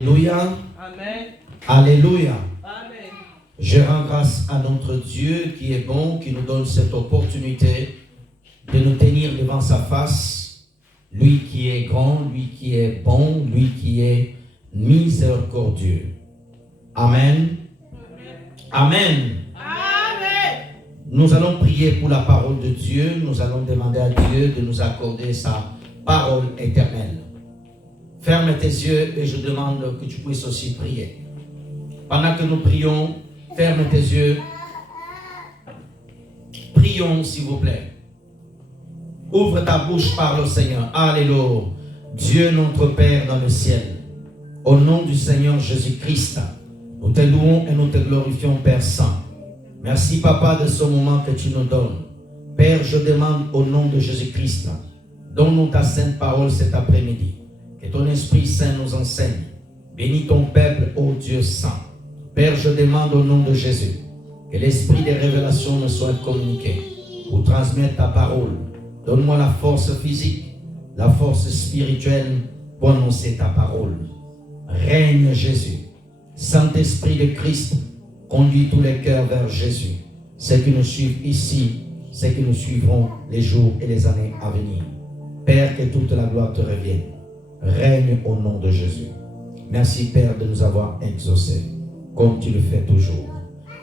Alléluia. Amen. Alléluia. Amen. Je rends grâce à notre Dieu qui est bon, qui nous donne cette opportunité de nous tenir devant sa face. Lui qui est grand, lui qui est bon, lui qui est miséricordieux. Amen. Amen. Amen. Nous allons prier pour la parole de Dieu. Nous allons demander à Dieu de nous accorder sa parole éternelle. Ferme tes yeux et je demande que tu puisses aussi prier. Pendant que nous prions, ferme tes yeux. Prions s'il vous plaît. Ouvre ta bouche, parle au Seigneur. Alléluia. Dieu notre Père dans le ciel, au nom du Seigneur Jésus-Christ, nous te louons et nous te glorifions, Père Saint. Merci, Papa, de ce moment que tu nous donnes. Père, je demande au nom de Jésus-Christ, donne-nous ta sainte parole cet après-midi. Que ton Esprit Saint nous enseigne. Bénis ton peuple, ô Dieu Saint. Père, je demande au nom de Jésus que l'esprit des révélations me soit communiqué pour transmettre ta parole. Donne-moi la force physique, la force spirituelle pour annoncer ta parole. Règne Jésus. Saint-Esprit de Christ, conduis tous les cœurs vers Jésus. Ceux qui nous suivent ici, ceux qui nous suivront les jours et les années à venir. Père, que toute la gloire te revienne. Règne au nom de Jésus. Merci, Père, de nous avoir exaucés, comme tu le fais toujours.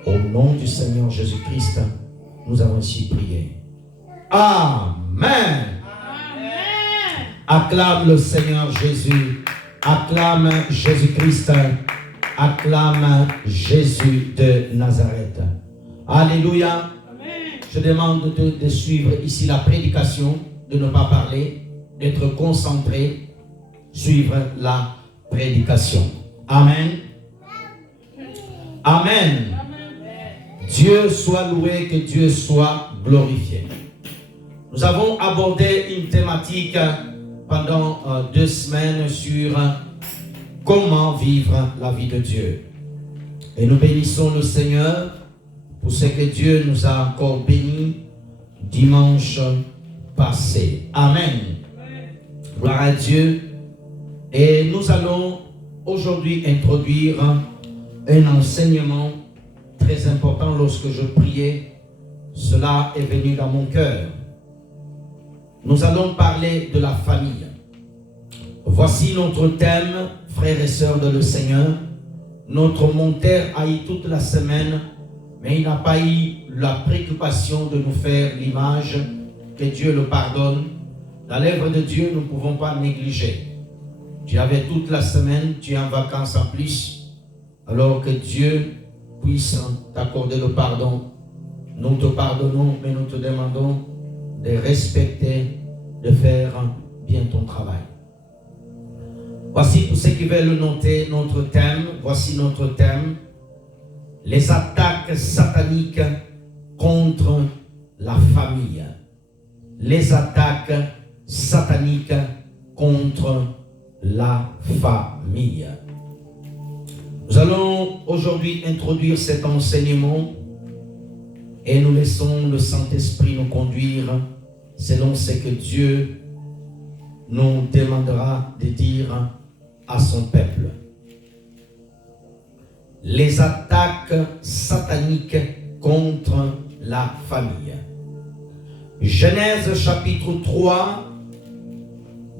Au nom du Seigneur Jésus-Christ, nous avons ainsi prié. Amen. Amen. Acclame le Seigneur Jésus. Acclame Jésus-Christ. Acclame Jésus de Nazareth. Alléluia. Amen. Je demande de suivre ici la prédication, de ne pas parler, d'être concentré, suivre la prédication. Amen. Amen. Dieu soit loué, que Dieu soit glorifié. Nous avons abordé une thématique pendant 2 semaines sur comment vivre la vie de Dieu. Et nous bénissons le Seigneur pour ce que Dieu nous a encore bénis dimanche passé. Amen. Gloire à Dieu. Et nous allons aujourd'hui introduire un enseignement très important. Lorsque je priais, cela est venu dans mon cœur. Nous allons parler de la famille. Voici notre thème, frères et sœurs de le Seigneur. Notre monteur a eu toute la semaine, mais il n'a pas eu la préoccupation de nous faire l'image. Que Dieu le pardonne. Dans l'œuvre de Dieu, nous ne pouvons pas négliger. Tu avais toute la semaine, tu es en vacances en plus, alors que Dieu puisse t'accorder le pardon. Nous te pardonnons, mais nous te demandons de respecter, de faire bien ton travail. Voici pour ceux qui veulent noter notre thème, voici notre thème, les attaques sataniques contre la famille. Les attaques sataniques contre la famille. Nous allons aujourd'hui introduire cet enseignement et nous laissons le Saint-Esprit nous conduire selon ce que Dieu nous demandera de dire à son peuple. Les attaques sataniques contre la famille. Genèse chapitre 3,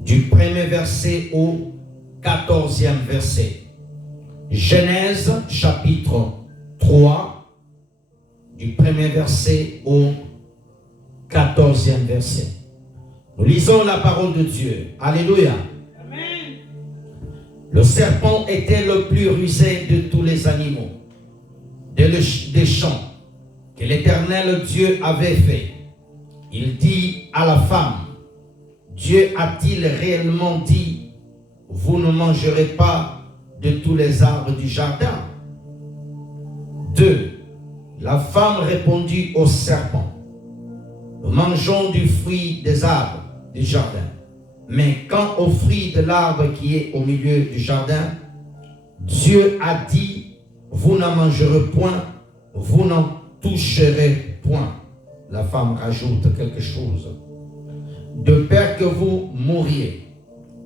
du 1er verset au 14e verset. Genèse chapitre 3, du 1er verset au 14e verset. Nous lisons la parole de Dieu. Alléluia. Amen. Le serpent était le plus rusé de tous les animaux des champs que l'Éternel Dieu avait fait. Il dit à la femme, Dieu a-t-il réellement dit, vous ne mangerez pas de tous les arbres du jardin? 2. La femme répondit au serpent, nous mangeons du fruit des arbres du jardin. Mais quant au fruit de l'arbre qui est au milieu du jardin, Dieu a dit, vous n'en mangerez point, vous n'en toucherez point. La femme rajoute quelque chose. De peur que vous mouriez.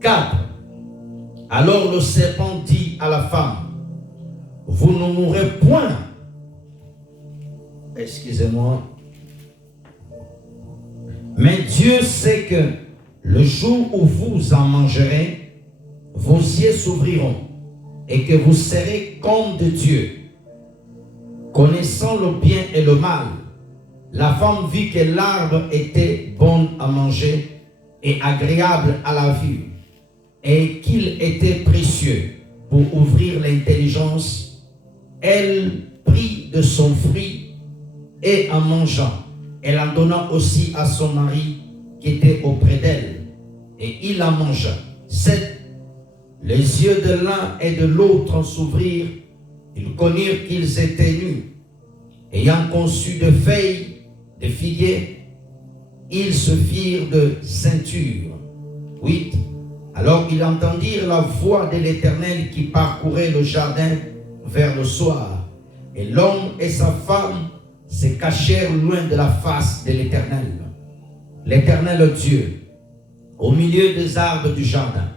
4. Alors le serpent dit à femme, vous ne mourrez point. Excusez-moi. Mais Dieu sait que le jour où vous en mangerez, vos yeux s'ouvriront et que vous serez comme de Dieu, connaissant le bien et le mal. La femme vit que l'arbre était bon à manger et agréable à la vue, et qu'il était précieux pour ouvrir l'intelligence. Elle prit de son fruit et en mangeant, elle en donna aussi à son mari qui était auprès d'elle, et il en mangea. Les yeux de l'un et de l'autre s'ouvrirent, ils connurent qu'ils étaient nus. Ayant conçu de feuilles de figuier, ils se firent de ceintures. 8. Alors ils entendirent la voix de l'Éternel qui parcourait le jardin vers le soir. Et l'homme et sa femme se cachèrent loin de la face de l'Éternel. L'Éternel Dieu, au milieu des arbres du jardin.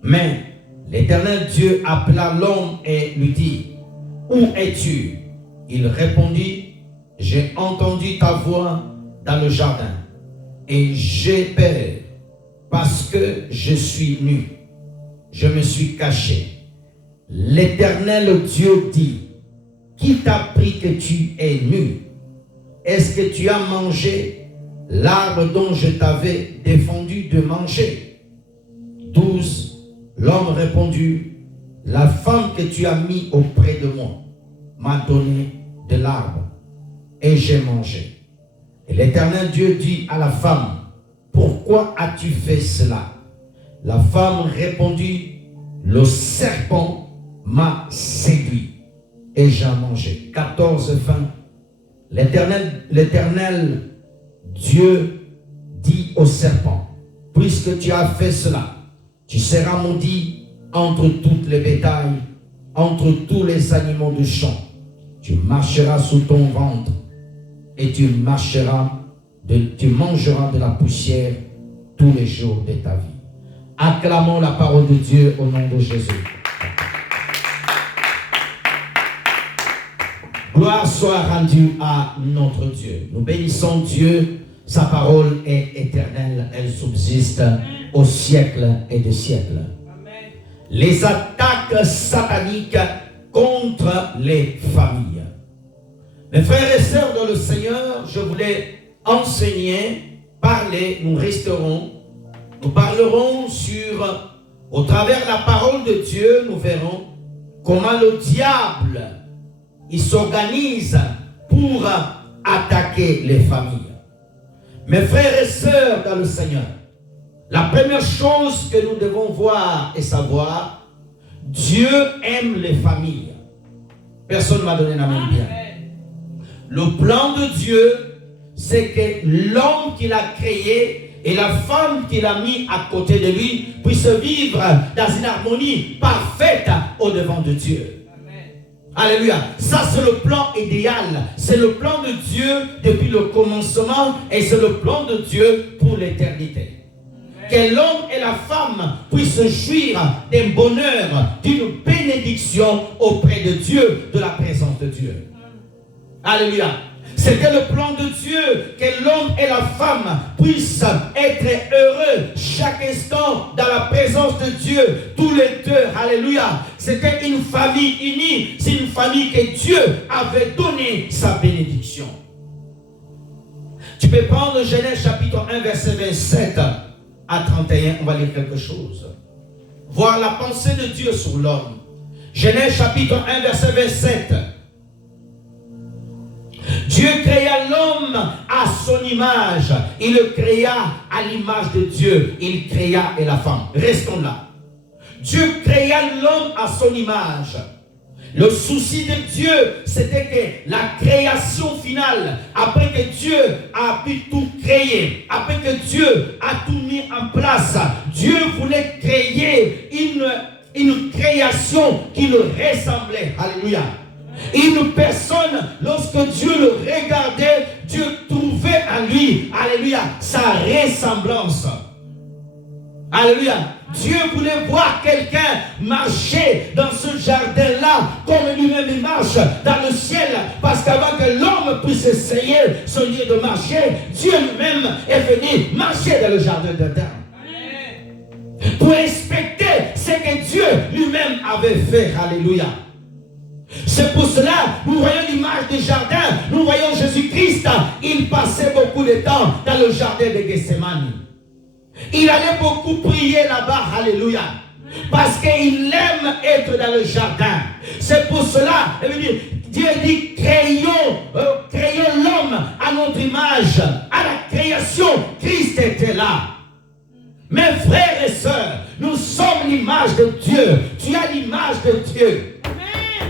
Mais l'Éternel Dieu appela l'homme et lui dit, « Où es-tu » Il répondit, « J'ai entendu ta voix dans le jardin, et j'ai peur, parce que je suis nu. Je me suis caché. » L'Éternel Dieu dit, « Qui t'a appris que tu es nu? Est-ce que tu as mangé l'arbre dont je t'avais défendu de manger? » 12. L'homme répondit, « La femme que tu as mis auprès de moi m'a donné de l'arbre, et j'ai mangé. » Et l'Éternel Dieu dit à la femme, « Pourquoi as-tu fait cela? » La femme répondit, « Le serpent m'a séduit, et j'ai mangé. » 14 fin. L'Éternel Dieu dit au serpent, « Puisque tu as fait cela, tu seras maudit entre toutes les bétails, entre tous les animaux du champ. Tu marcheras sous ton ventre et tu mangeras de la poussière tous les jours de ta vie. » Acclamons la parole de Dieu au nom de Jésus. Gloire soit rendue à notre Dieu. Nous bénissons Dieu. Sa parole est éternelle. Elle subsiste au siècle et des siècles. Amen. Les attaques sataniques contre les familles. Mes frères et sœurs dans le Seigneur, je voulais enseigner, parler, nous parlerons sur, au travers de la parole de Dieu, nous verrons comment le diable, il s'organise pour attaquer les familles. Mes frères et sœurs dans le Seigneur, la première chose que nous devons voir et savoir, Dieu aime les familles. Personne ne m'a donné la même bien. Le plan de Dieu, c'est que l'homme qu'il a créé et la femme qu'il a mis à côté de lui puissent vivre dans une harmonie parfaite au devant de Dieu. Alléluia. Ça, c'est le plan idéal. C'est le plan de Dieu depuis le commencement et c'est le plan de Dieu pour l'éternité. Que l'homme et la femme puissent jouir d'un bonheur, d'une bénédiction auprès de Dieu, de la présence de Dieu. Alléluia. C'était le plan de Dieu que l'homme et la femme puissent être heureux chaque instant dans la présence de Dieu, tous les deux. Alléluia. C'était une famille unie. C'est une famille que Dieu avait donné sa bénédiction. Tu peux prendre Genèse chapitre 1 verset 27 à 31. On va lire quelque chose. Voir la pensée de Dieu sur l'homme. Genèse chapitre 1 verset 27. Dieu créa l'homme à son image. Il le créa à l'image de Dieu. Il créa et la femme. Restons là. Dieu créa l'homme à son image. Le souci de Dieu, c'était que la création finale, après que Dieu a pu tout créer, après que Dieu a tout mis en place, Dieu voulait créer une création qui le ressemblait. Alléluia. Une personne, lorsque Dieu le regardait, Dieu trouvait en lui, alléluia, sa ressemblance. Alléluia. Dieu voulait voir quelqu'un marcher dans ce jardin-là comme lui-même il marche dans le ciel. Parce qu'avant que l'homme puisse essayer son lieu de marcher, Dieu lui-même est venu marcher dans le jardin d'Adam. Pour inspecter ce que Dieu lui-même avait fait. Alléluia. C'est pour cela, nous voyons l'image du jardin, nous voyons Jésus-Christ, il passait beaucoup de temps dans le jardin de Gethsémani. Il allait beaucoup prier là-bas, alléluia, parce qu'il aime être dans le jardin. C'est pour cela, Dieu dit, créons l'homme à notre image. À la création, Christ était là. Mes frères et sœurs, nous sommes l'image de Dieu. Tu as l'image de Dieu.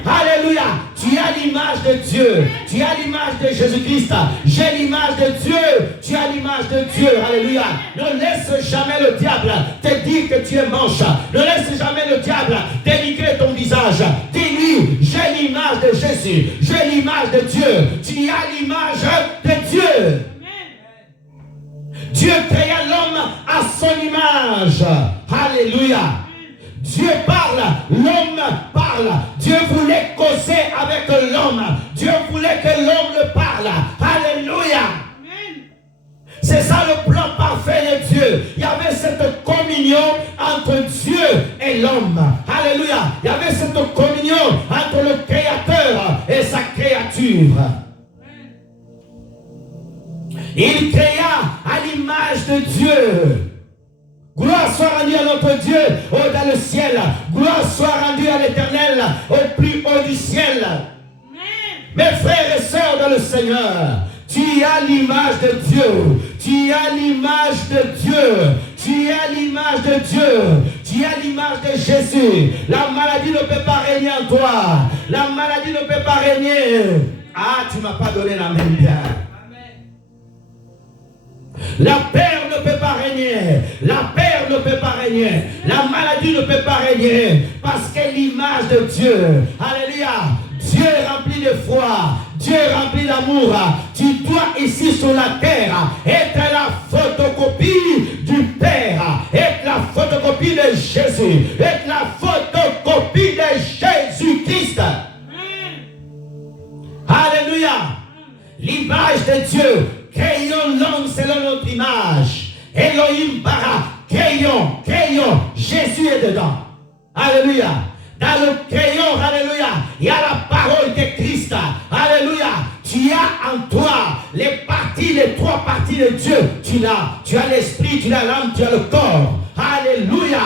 Alléluia. Tu as l'image de Dieu. Tu as l'image de Jésus-Christ. J'ai l'image de Dieu. Tu as l'image de Dieu. Alléluia. Ne laisse jamais le diable te dire que tu es moche. Ne laisse jamais le diable dénigrer ton visage. Dis-lui, j'ai l'image de Jésus. J'ai l'image de Dieu. Tu as l'image de Dieu. Dieu créa l'homme à son image. Alléluia. Dieu parle, l'homme parle. Dieu voulait causer avec l'homme. Dieu voulait que l'homme le parle. Alléluia. C'est ça le plan parfait de Dieu. Il y avait cette communion entre Dieu et l'homme. Alléluia. Il y avait cette communion entre le Créateur et sa créature. Il créa à l'image de Dieu. Gloire soit rendue à notre Dieu dans le ciel. Gloire soit rendue à l'Éternel au plus haut du ciel. Mes frères et sœurs dans le Seigneur, tu as l'image de Dieu. Tu as l'image de Dieu. Tu as l'image de Dieu. Tu as l'image de Jésus. La maladie ne peut pas régner en toi. La maladie ne peut pas régner. Ah, tu ne m'as pas donné la même bien. La peur ne peut pas régner. La peur ne peut pas régner. La maladie ne peut pas régner. Parce que l'image de Dieu, alléluia, Dieu est rempli de foi. Dieu est rempli d'amour. Tu dois ici sur la terre être la photocopie du Père. Être la photocopie de Jésus. Être la photocopie de Jésus-Christ. Alléluia. L'image de Dieu. Créons l'homme selon notre image. Elohim bara. Créons. Jésus est dedans. Alléluia. Dans le crayon, alléluia, il y a la parole de Christ. Alléluia. Tu as en toi les trois parties de Dieu. Tu as l'esprit, tu as l'âme, tu as le corps. Alléluia.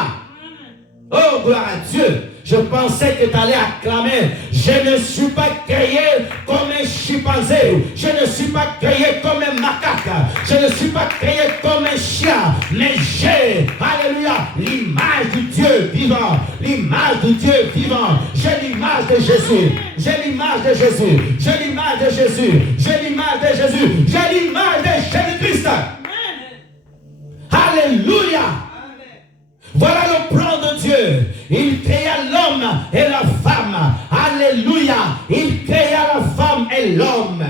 Oh, gloire à Dieu. Je pensais que tu allais acclamer. Je ne suis pas créé comme un chimpanzé. Je ne suis pas créé comme un macaque. Je ne suis pas créé comme un chien. Mais j'ai, alléluia, l'image du Dieu vivant. L'image du Dieu vivant. J'ai l'image de Jésus. J'ai l'image de Jésus. J'ai l'image de Jésus. J'ai l'image de Jésus. J'ai l'image de Jésus-Christ. Alléluia. Voilà le plan de Dieu. Il créa l'homme et la femme. Alléluia. Il créa la femme et l'homme.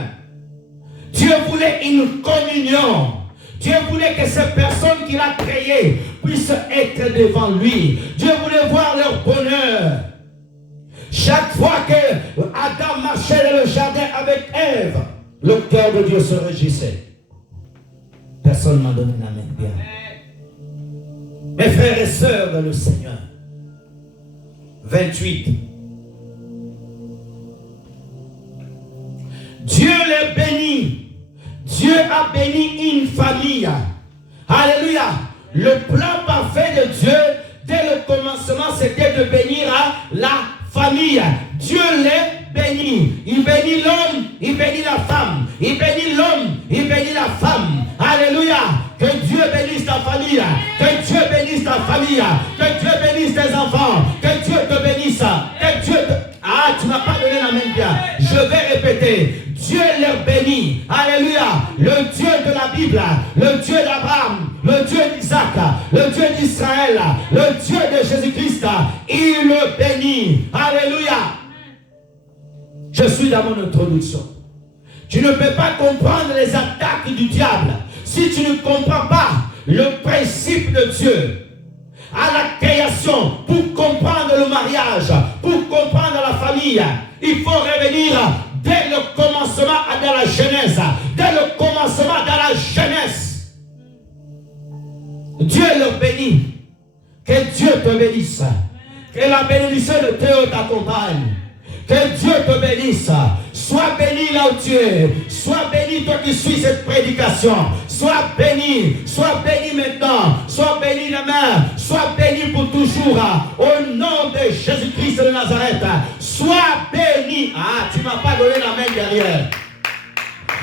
Dieu voulait une communion. Dieu voulait que ces personnes qu'il a créées puissent être devant lui. Dieu voulait voir leur bonheur. Chaque fois que Adam marchait dans le jardin avec Ève, le cœur de Dieu se réjouissait. Personne ne m'a donné la main bien. Mes frères et sœurs dans le Seigneur. 28. Dieu les bénit. Dieu a béni une famille. Alléluia. Le plan parfait de Dieu, dès le commencement, c'était de bénir la famille. Dieu les bénit. Il bénit l'homme, il bénit la femme. Il bénit l'homme, il bénit la femme. Alléluia. Que Dieu bénisse ta famille. Que Dieu bénisse ta famille. Que Dieu bénisse tes enfants. Que Dieu te bénisse. Que Dieu te... Ah, tu n'as pas donné la même bien. Je vais répéter. Dieu les bénit. Alléluia. Le Dieu de la Bible. Le Dieu d'Abraham. Le Dieu d'Isaac. Le Dieu d'Israël. Le Dieu de Jésus-Christ. Il le bénit. Alléluia. Je suis dans mon introduction. Tu ne peux pas comprendre les attaques du diable si tu ne comprends pas le principe de Dieu. à la création, pour comprendre le mariage, pour comprendre la famille, il faut revenir dès le commencement dans la Genèse. Dès le commencement dans la Genèse. Dieu le bénit. Que Dieu te bénisse. Que la bénédiction de Dieu t'accompagne. Que Dieu te bénisse. Sois béni là où tu es. Sois béni toi qui suis cette prédication. Sois béni maintenant. Sois béni demain. Sois béni pour toujours. Au nom de Jésus-Christ de Nazareth. Sois béni. Ah, tu ne m'as pas donné la main derrière.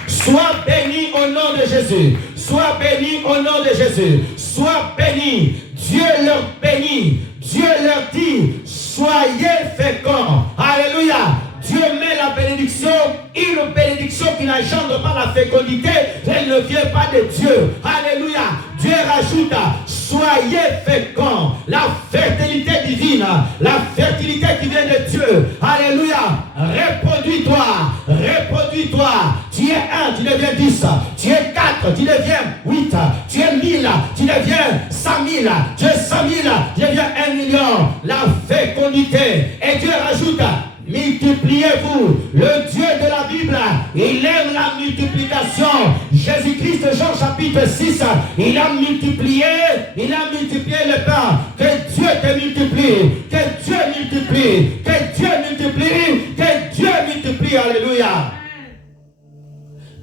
Sois béni au nom de Jésus. Sois béni au nom de Jésus. Sois béni. Dieu leur bénit. Dieu leur dit, soyez féconds. Alléluia. Dieu met la bénédiction, une bénédiction qui n'engendre pas la fécondité, elle ne vient pas de Dieu. Alléluia. Dieu rajoute, soyez féconds. La fertilité divine, la fertilité qui vient de Dieu. Alléluia. Reproduis-toi, reproduis-toi. Tu es 1, tu deviens 10. Tu es 4, tu deviens 8. Tu es 1000, tu deviens 100 000. Tu es 100 000, tu deviens 1 million. La fécondité. Et Dieu rajoute, multipliez-vous. Le Dieu de la Bible, il aime la multiplication. Jésus-Christ, Jean chapitre 6, il a multiplié le pain. Que Dieu te multiplie, que Dieu multiplie, que Dieu multiplie, que Dieu multiplie. Alléluia.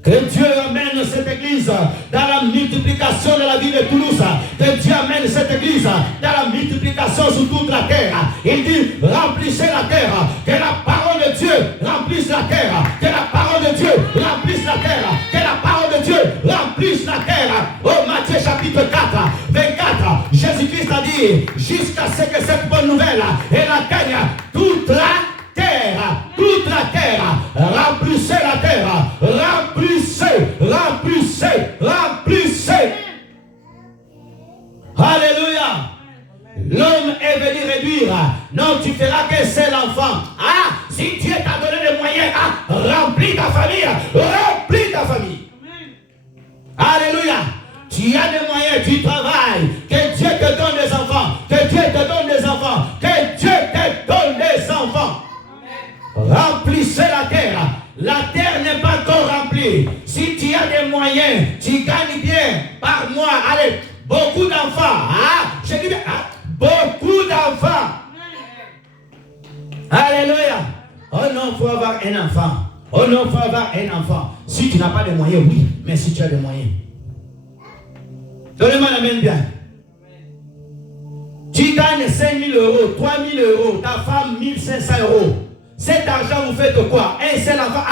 Que Dieu amène cette église dans la multiplication de la vie de Toulouse. Que Dieu amène cette église dans la multiplication sur toute la terre. Il dit, remplissez la terre. Que la parole de Dieu remplisse la terre. Que la parole de Dieu remplisse la terre. Que la parole de Dieu remplisse la terre. Au Matthieu chapitre 4, 24, Jésus-Christ a dit, jusqu'à ce que cette bonne nouvelle, elle atteigne toute la terre, toute la terre, remplissez la terre, remplissez, remplissez, remplissez. Alléluia. L'homme est venu réduire. Non, tu feras que c'est l'enfant. Ah, si Dieu t'a donné les moyens, remplis ta famille, remplis ta famille. Alléluia. Tu as des moyens, tu travailles. Que Dieu te donne des enfants, que Dieu te donne des enfants, que Dieu te donne des enfants. Remplissez la terre. La terre n'est pas encore remplie. Si tu as des moyens, tu gagnes bien par mois. Allez, beaucoup d'enfants. Je dis bien, beaucoup d'enfants. Alléluia. Oh non, il faut avoir un enfant. Oh non, il faut avoir un enfant. Si tu n'as pas de moyens, oui. Mais si tu as des moyens. Donnez-moi la main bien. Tu gagnes 5 000 euros, 3 000 euros, ta femme 1 500 euros. Cet argent, vous faites quoi? Un seul enfant.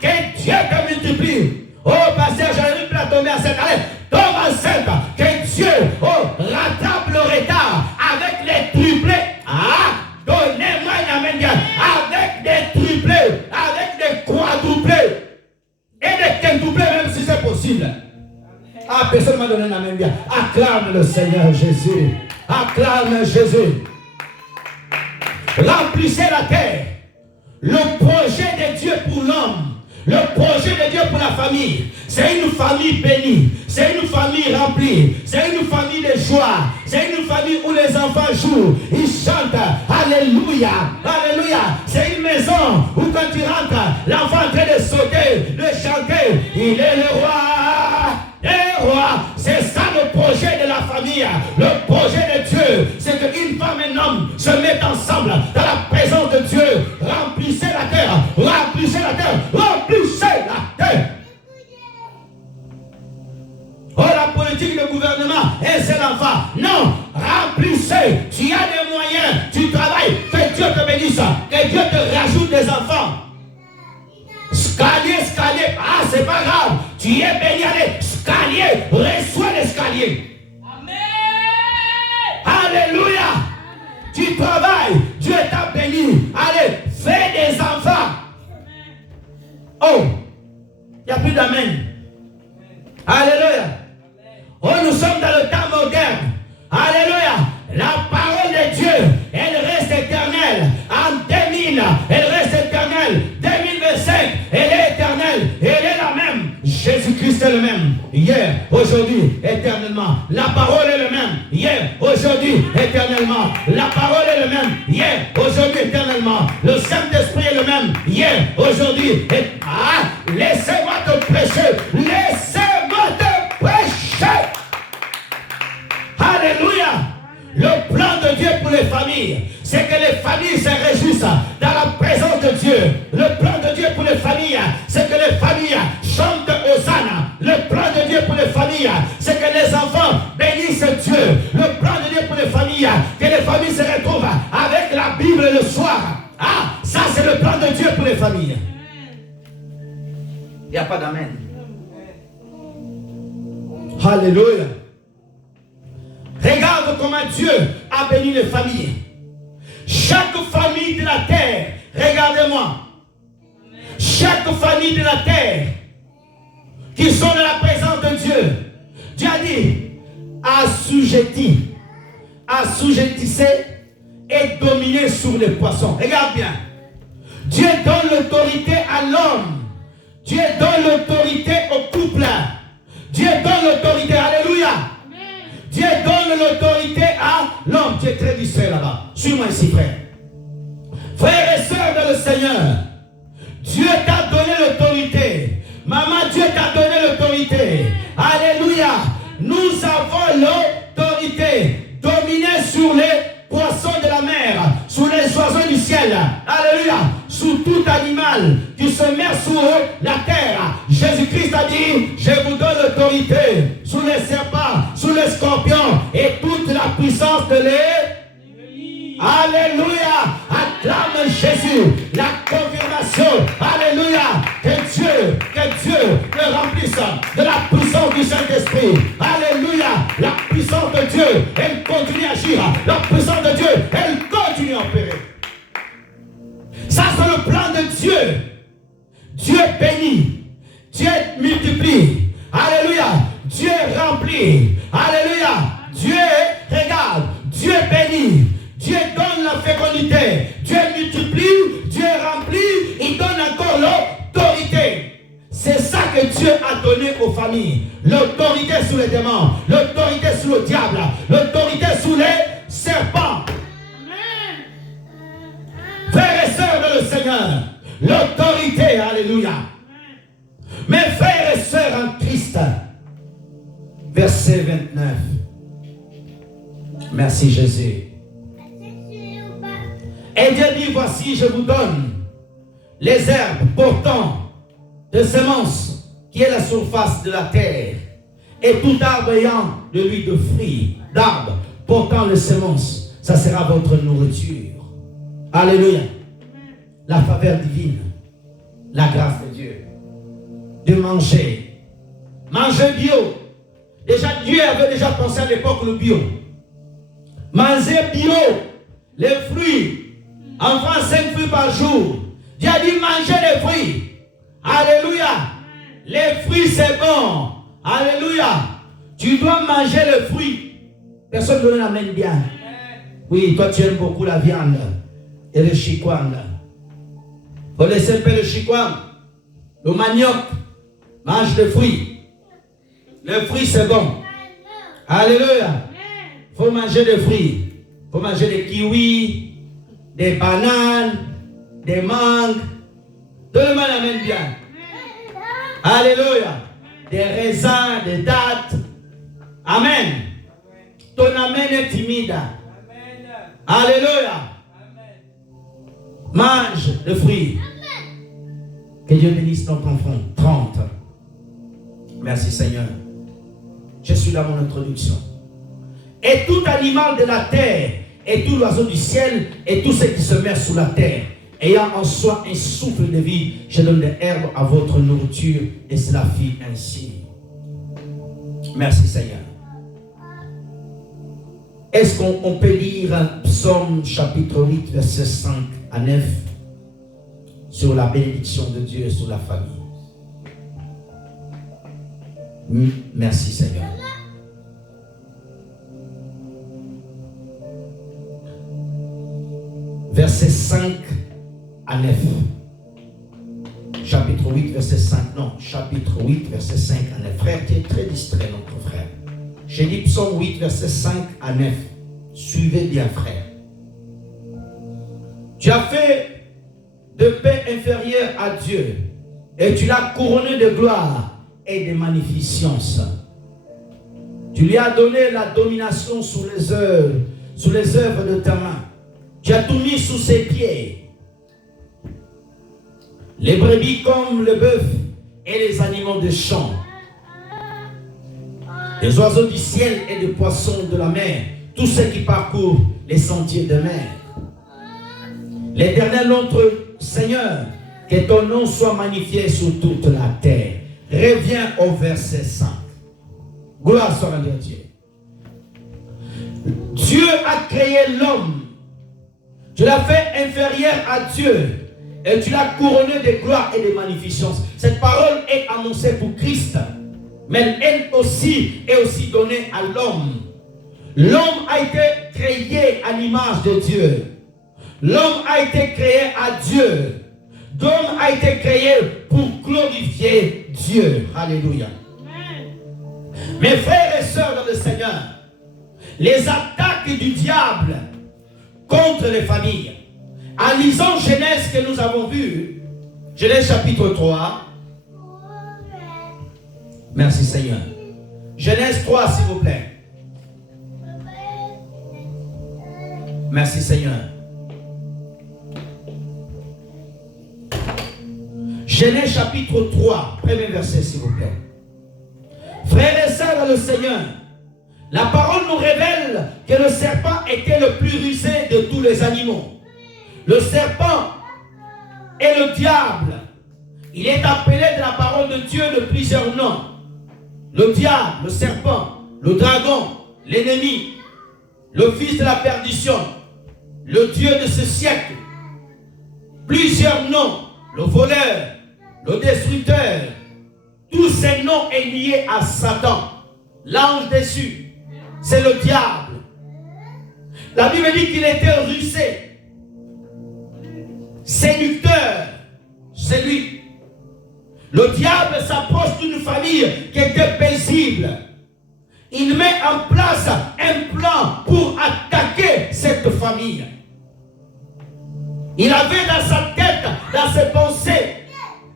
Que Dieu te multiplie. Oh, pasteur, j'arrive plus à tomber enceinte. Allez, tombe enceinte. Que Dieu, rattrape le retard avec les triplés. Donnez-moi une main bien. Avec des triplés, avec des quadruplés et des quintuplés, même si c'est possible. Personne ne m'a donné la main bien. Acclame le Seigneur Jésus. Acclame Jésus. Remplissez la terre. Le projet de Dieu pour l'homme, le projet de Dieu pour la famille, c'est une famille bénie, c'est une famille remplie, c'est une famille de joie, c'est une famille où les enfants jouent, ils chantent, alléluia, alléluia. C'est une maison où quand tu rentres, l'enfant est en train de sauter, de chanter, il est le roi. Et roi, c'est ça le projet de la famille. Le projet de Dieu, c'est qu'une femme et un homme se mettent ensemble dans la présence de Dieu. Remplissez la terre, remplissez la terre, remplissez la terre. Oh, la politique de gouvernement, et c'est l'enfant. Non, remplissez. Tu as des moyens, tu travailles, que Dieu te bénisse, que Dieu te rajoute des enfants. Scalier, scalier, c'est pas grave. Tu es béni, allez, scalier, reçois l'escalier. Amen. Alléluia. Tu travailles, Dieu t'a béni. Allez, fais des enfants. Oh, il n'y a plus d'amen. Alléluia. Oh, nous sommes dans le temps moderne. Alléluia. La parole de Dieu, elle reste éternelle. En 2000, elle reste éternelle. 2025, elle est éternelle. Elle est la même. Jésus-Christ est le même. Hier, aujourd'hui, éternellement. La parole est le même. Hier, aujourd'hui, éternellement. Le Saint-Esprit est le même hier, aujourd'hui. Et laissez-moi te prêcher. Laissez-moi te prêcher. Alléluia. Le plan de Dieu pour les familles, c'est que les familles se réjouissent dans la présence de Dieu. Le plan de Dieu pour les familles, c'est que les familles chantent Hosanna. Le plan de Dieu pour les familles, c'est que les enfants bénissent Dieu. Le plan de Dieu pour les familles, que les familles se retrouvent avec la Bible le soir. Ça c'est le plan de Dieu pour les familles. Il n'y a pas d'amen. Alléluia. Regarde comment Dieu a béni les familles. Chaque famille de la terre, regardez-moi. Chaque famille de la terre qui sont dans la présence de Dieu, Dieu a dit, assujettissez et dominez sur les poissons. Regarde bien. Dieu donne l'autorité à l'homme. Dieu donne l'autorité au couple. Dieu donne l'autorité. Alléluia. Dieu donne l'autorité à l'homme. Tu es très distrait là-bas. Suis-moi ici, frère. Frères et sœurs dans le Seigneur, Dieu t'a donné l'autorité. Maman, Dieu t'a donné l'autorité. Alléluia. Nous avons l'autorité. Dominer sur les poissons de la mer, sur les oiseaux du ciel. Alléluia. Sous tout animal qui se met sur la terre. Jésus-Christ a dit, je vous donne l'autorité sous les serpents, sous les scorpions et toute la puissance de l'Église. Alléluia. Acclame Jésus. La confirmation. Alléluia. Que Dieu le remplisse de la puissance du Saint-Esprit. Alléluia. La puissance de Dieu, elle continue à agir. La puissance de Dieu, elle continue à opérer. Ça, c'est le plan de Dieu. Dieu bénit. Dieu multiplie. Alléluia. Dieu remplit. Alléluia. Dieu regarde. Dieu bénit. Dieu donne la fécondité. Dieu multiplie. Dieu remplit. Il donne encore l'autorité. C'est ça que Dieu a donné aux familles. L'autorité sur les démons. L'autorité sur le diable. L'autorité sur les serpents. Frères et sœurs de le Seigneur, l'autorité, alléluia. Mes frères et sœurs en Christ, verset 29. Merci Jésus. Et Dieu dit, voici, je vous donne les herbes portant de semences, qui est la surface de la terre, et tout arbre ayant de l'huile de fruits, d'arbres portant les semences, ça sera votre nourriture. Alléluia. La faveur divine, la grâce de Dieu, de manger. Manger bio. Déjà, Dieu avait déjà pensé à l'époque le bio. Manger bio, les fruits. En France, 5 fruits par jour. Dieu a dit manger les fruits. Alléluia. Les fruits, c'est bon. Alléluia. Tu dois manger les fruits. Personne ne l'amène bien. Oui, toi, tu aimes beaucoup la viande. Et le chikwang. Il faut laisser un peu le chikwang. Le manioc. Mange les fruits. Les fruits, c'est bon. Alléluia. Il faut manger des fruits. Il faut manger des kiwis, des bananes, des mangues. Tout le monde amène bien. Alléluia. Des raisins, des dattes. Amen. Ton amen est timide. Alléluia. Mange le fruit. Que Dieu bénisse notre enfant. 30. Merci Seigneur. Je suis dans mon introduction. Et tout animal de la terre, et tout l'oiseau du ciel, et tout ce qui se met sous la terre, ayant en soi un souffle de vie, je donne des herbes à votre nourriture, et cela fit ainsi. Merci Seigneur. Est-ce qu'on peut lire Psaume chapitre 8, verset 5 à 9 sur la bénédiction de Dieu sur la famille? Merci Seigneur. Verset 5 à 9. Chapitre 8, verset 5. Non, chapitre 8, verset 5 à 9. Frère, tu es très distrait, notre frère. J'ai dit Psaume 8, verset 5 à 9. Suivez bien, frère. Tu as fait de paix inférieure à Dieu et tu l'as couronné de gloire et de magnificence. Tu lui as donné la domination sur les œuvres de ta main. Tu as tout mis sous ses pieds. Les brebis comme le bœuf et les animaux de champ. Les oiseaux du ciel et les poissons de la mer. Tous ceux qui parcourent les sentiers de mer. L'Éternel notre Seigneur, que ton nom soit magnifié sur toute la terre. Reviens au verset 5. Gloire soit à Dieu. Dieu a créé l'homme. Tu l'as fait inférieur à Dieu. Et tu l'as couronné de gloire et de magnificence. Cette parole est annoncée pour Christ. Mais elle aussi est aussi donnée à l'homme. L'homme a été créé à l'image de Dieu. L'homme a été créé à Dieu. L'homme a été créé pour glorifier Dieu. Alléluia. Mes frères et sœurs dans le Seigneur, les attaques du diable contre les familles, en lisant Genèse que nous avons vu, Genèse chapitre 3, merci Seigneur, Genèse 3 s'il vous plaît, merci Seigneur, Genèse chapitre 3, premier verset s'il vous plaît. Frères et sœurs dans le Seigneur, la parole nous révèle que le serpent était le plus rusé de tous les animaux. Le serpent est le diable. Il est appelé de la parole de Dieu de plusieurs noms. Le diable, le serpent, le dragon, l'ennemi, le fils de la perdition, le Dieu de ce siècle. Plusieurs noms, le voleur, le destructeur. Tous ces noms sont liés à Satan, l'ange déchu. C'est le diable. La Bible dit qu'il était rusé, séducteur. C'est lui. Le diable s'approche d'une famille qui était paisible. Il met en place un plan pour attaquer cette famille. Il avait dans sa tête, dans ses pensées,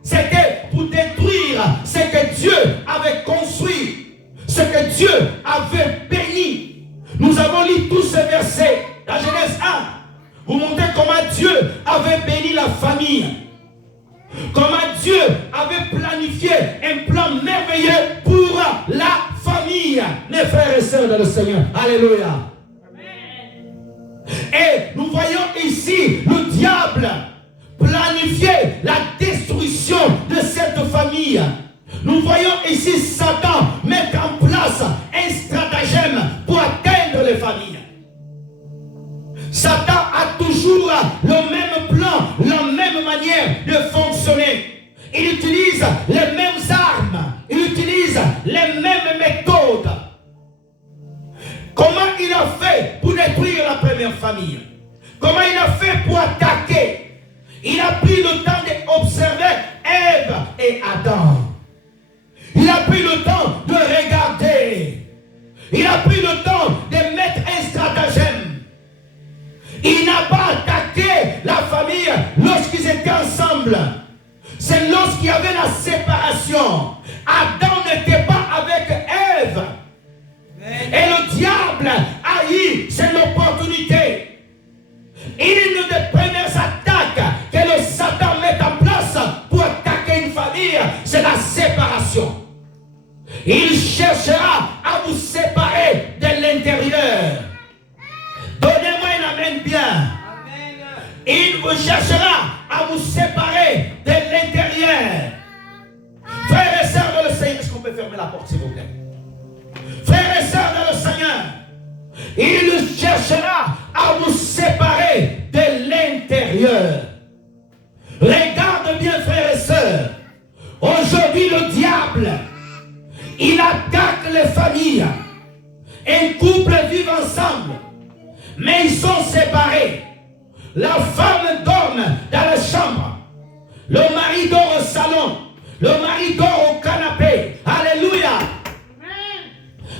c'était pour détruire ce que Dieu avait construit, ce que Dieu avait béni. Nous avons lu tous ces versets dans Genèse 1. Vous montrez comment Dieu avait béni la famille. Comment Dieu avait planifié un plan merveilleux pour la famille. Mes frères et sœurs dans le Seigneur. Alléluia. Et nous voyons ici le diable planifier la destruction de cette famille. Nous voyons ici Satan mettre en place un stratagème pour atteindre les familles. Satan a toujours le même plan, la même manière de fonctionner. Il utilise les mêmes armes, il utilise les mêmes méthodes. Comment il a fait pour détruire la première famille? Comment il a fait pour attaquer? Il a pris le temps d'observer Ève et Adam. Il a pris le temps de regarder. Il a pris le temps de mettre un stratagème. Il n'a pas attaqué la famille lorsqu'ils étaient ensemble. C'est lorsqu'il y avait la séparation. Adam n'était pas avec Ève. Et le diable a eu cette opportunité. Une des premières attaques que le Satan met en place pour attaquer une famille, c'est la séparation. Il cherchera à vous séparer de l'intérieur. Donnez-moi un amen bien. Il vous cherchera à vous séparer de l'intérieur. Frères et sœurs dans le Seigneur, est-ce qu'on peut fermer la porte s'il vous plaît? Frères et sœurs dans le Seigneur, il cherchera à vous séparer de l'intérieur. Regarde bien frères et sœurs, aujourd'hui le diable, il attaque les familles. Un couple vit ensemble, mais ils sont séparés. La femme dort dans la chambre, le mari dort au salon, le mari dort au canapé. Alléluia.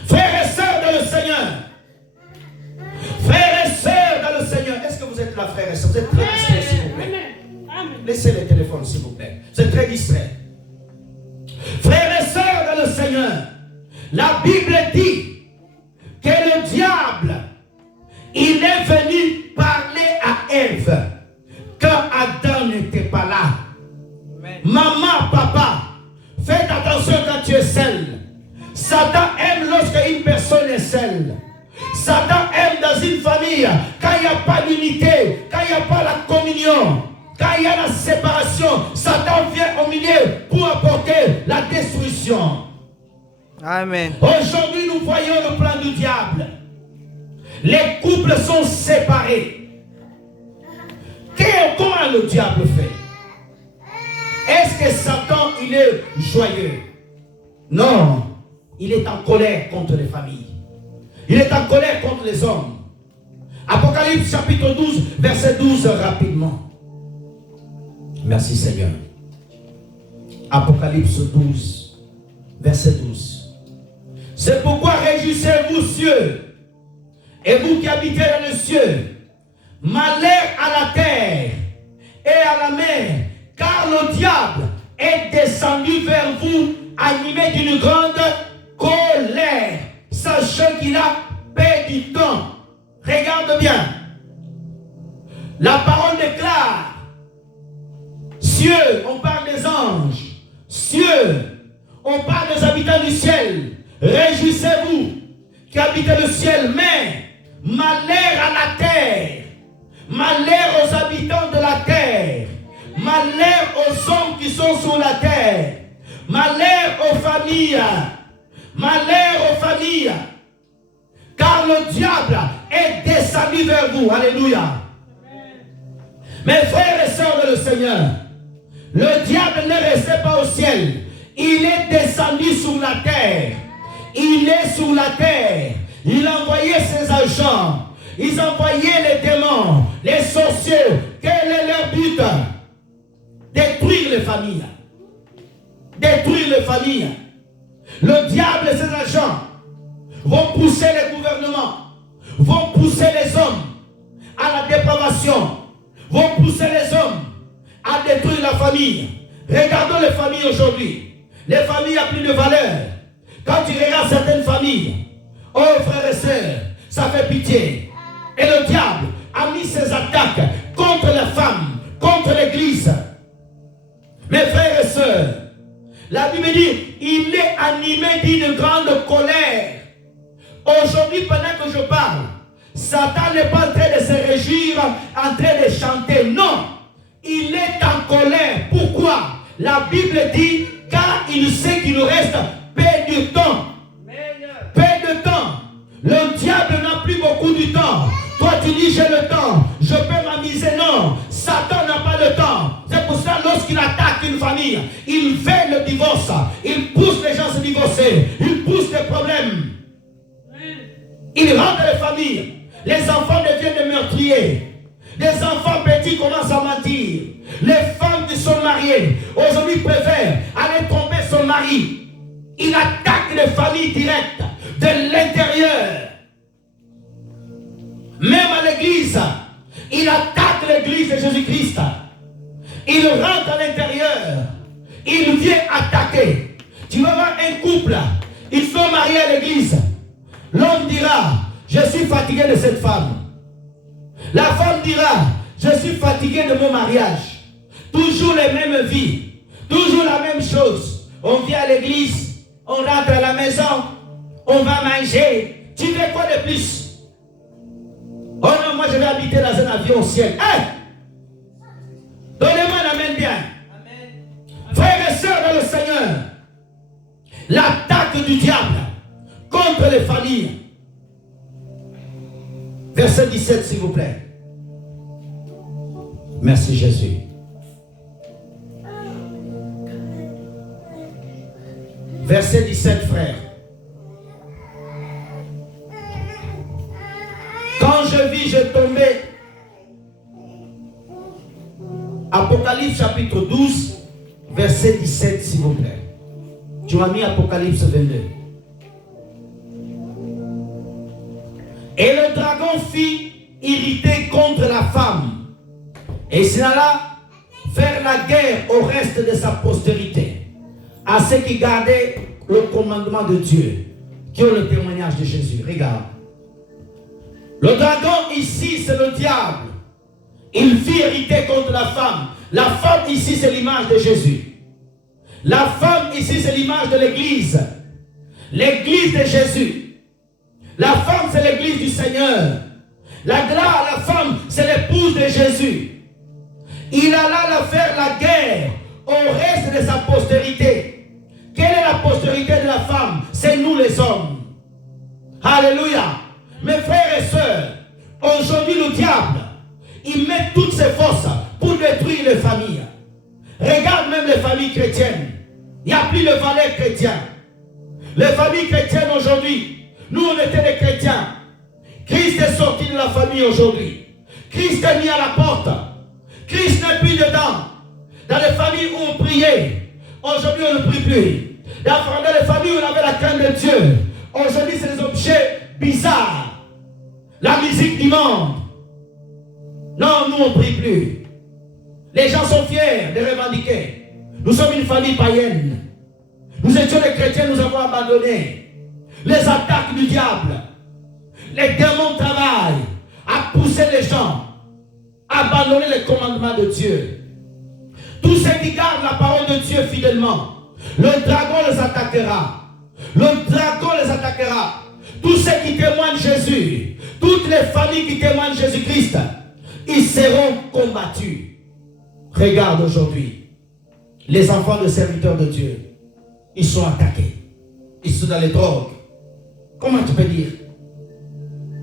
Frères et sœurs dans le Seigneur, frères et sœurs dans le Seigneur, est-ce que vous êtes là, frères et sœurs? Vous êtes très discrets, s'il vous plaît. laissez les téléphones s'il vous plaît. C'est très distrait. Frères et sœurs dans le Seigneur, la Bible dit que le diable, il est venu parler à Ève quand Adam n'était pas là. Amen. Maman, papa, faites attention quand tu es seul. Satan aime lorsqu'une personne est seule. Satan aime dans une famille quand il n'y a pas d'unité, quand il n'y a pas la communion, quand il y a la séparation. Satan vient au milieu pour apporter la destruction. Amen. Aujourd'hui, nous voyons le plan du diable. Les couples sont séparés. Comment le diable fait? Est-ce que Satan, il est joyeux? Non. Il est en colère contre les familles. Il est en colère contre les hommes. Apocalypse chapitre 12, verset 12, rapidement. Merci Seigneur. Apocalypse 12, verset 12. C'est pourquoi réjouissez-vous, cieux, et vous qui habitez dans les cieux. Malheur à la terre et à la mer, car le diable est descendu vers vous, animé d'une grande colère, sachant qu'il a perdu du temps. Regarde bien. La parole déclare, cieux, on parle des anges. Cieux, on parle des habitants du ciel. Réjouissez-vous qui habitez le ciel, mais malheur à la terre, malheur aux habitants de la terre, malheur aux hommes qui sont sur la terre, malheur aux familles, malheur aux familles, car le diable est descendu vers vous. Alléluia. Mes frères et sœurs de le Seigneur, le diable ne restait pas au ciel, il est descendu sur la terre. Il est sur la terre. Il envoyait ses agents. Ils envoyaient les démons, les sorciers. Quel est leur but? Détruire les familles. Détruire les familles. Le diable et ses agents vont pousser les gouvernements, vont pousser les hommes à la dépravation, vont pousser les hommes à détruire la famille. Regardons les familles aujourd'hui. Les familles ont plus de valeur. Quand tu regardes certaines familles, oh frères et sœurs, ça fait pitié. Et le diable a mis ses attaques contre les femmes, contre l'église. Mes frères et sœurs, la Bible dit, il est animé d'une grande colère. Aujourd'hui, pendant que je parle, Satan n'est pas en train de se réjouir, en train de chanter. Non, il est en colère. Pourquoi? La Bible dit, car il sait qu'il nous reste peu de temps. Peu de temps. Le diable n'a plus beaucoup de temps. Toi tu dis j'ai le temps, je peux m'amuser. Non, Satan n'a pas le temps. C'est pour ça lorsqu'il attaque une famille, il fait le divorce, il pousse les gens à se divorcer, il pousse des problèmes. Il rentre les familles. Les enfants deviennent des meurtriers. Les enfants petits commencent à mentir. Les femmes qui sont mariées aujourd'hui préfèrent aller tromper son mari. Il attaque les familles directes de l'intérieur. Même à l'église, il attaque l'église de Jésus-Christ. Il rentre à l'intérieur. Il vient attaquer. Tu vas voir un couple, ils sont mariés à l'église. L'homme dira, je suis fatigué de cette femme. La femme dira, je suis fatigué de mon mariage. Toujours les mêmes vies. Toujours la même chose. On vient à l'église, on rentre à la maison, on va manger. Tu veux quoi de plus? Oh non, moi je vais habiter dans un avion au ciel. Hey! Donnez-moi la main bien. Amen. Frères et sœurs dans le Seigneur, l'attaque du diable contre les familles. Verset 17, s'il vous plaît. Merci Jésus. Verset 17, frère. Quand je vis, je tombais. Apocalypse chapitre 12, verset 17, s'il vous plaît. Tu m'as mis Apocalypse 22. Et le dragon fit irriter contre la femme, et s'en alla faire la guerre au reste de sa postérité, à ceux qui gardaient le commandement de Dieu, qui ont le témoignage de Jésus. Regarde. Le dragon ici, c'est le diable. Il fit hériter contre la femme. La femme ici, c'est l'image de Jésus. La femme ici, c'est l'image de l'église. L'église de Jésus. La femme, c'est l'église du Seigneur. La femme, c'est l'épouse de Jésus. Il alla faire la guerre au reste de sa postérité. Quelle est la postérité de la femme? C'est nous les hommes. Alléluia. Mes frères et sœurs, aujourd'hui le diable, il met toutes ses forces pour détruire les familles. Regarde même les familles chrétiennes. Il n'y a plus de valeurs chrétiennes. Les familles chrétiennes aujourd'hui, nous on était des chrétiens. Christ est sorti de la famille aujourd'hui. Christ est mis à la porte. Christ n'est plus dedans. Dans les familles où on priait, aujourd'hui on ne prie plus. Dans les familles où on avait la crainte de Dieu, aujourd'hui c'est des objets bizarres. La musique du monde. Non, nous on ne prie plus. Les gens sont fiers de revendiquer. Nous sommes une famille païenne. Nous étions les chrétiens, nous avons abandonné. Les attaques du diable. Les démons travaillent à pousser les gens à abandonner les commandements de Dieu. Tous ceux qui gardent la parole de Dieu fidèlement, le dragon les attaquera. Le dragon les attaquera. Tous ceux qui témoignent Jésus, toutes les familles qui témoignent Jésus-Christ, ils seront combattus. Regarde aujourd'hui, les enfants de serviteurs de Dieu, ils sont attaqués. Ils sont dans les drogues. Comment tu peux dire?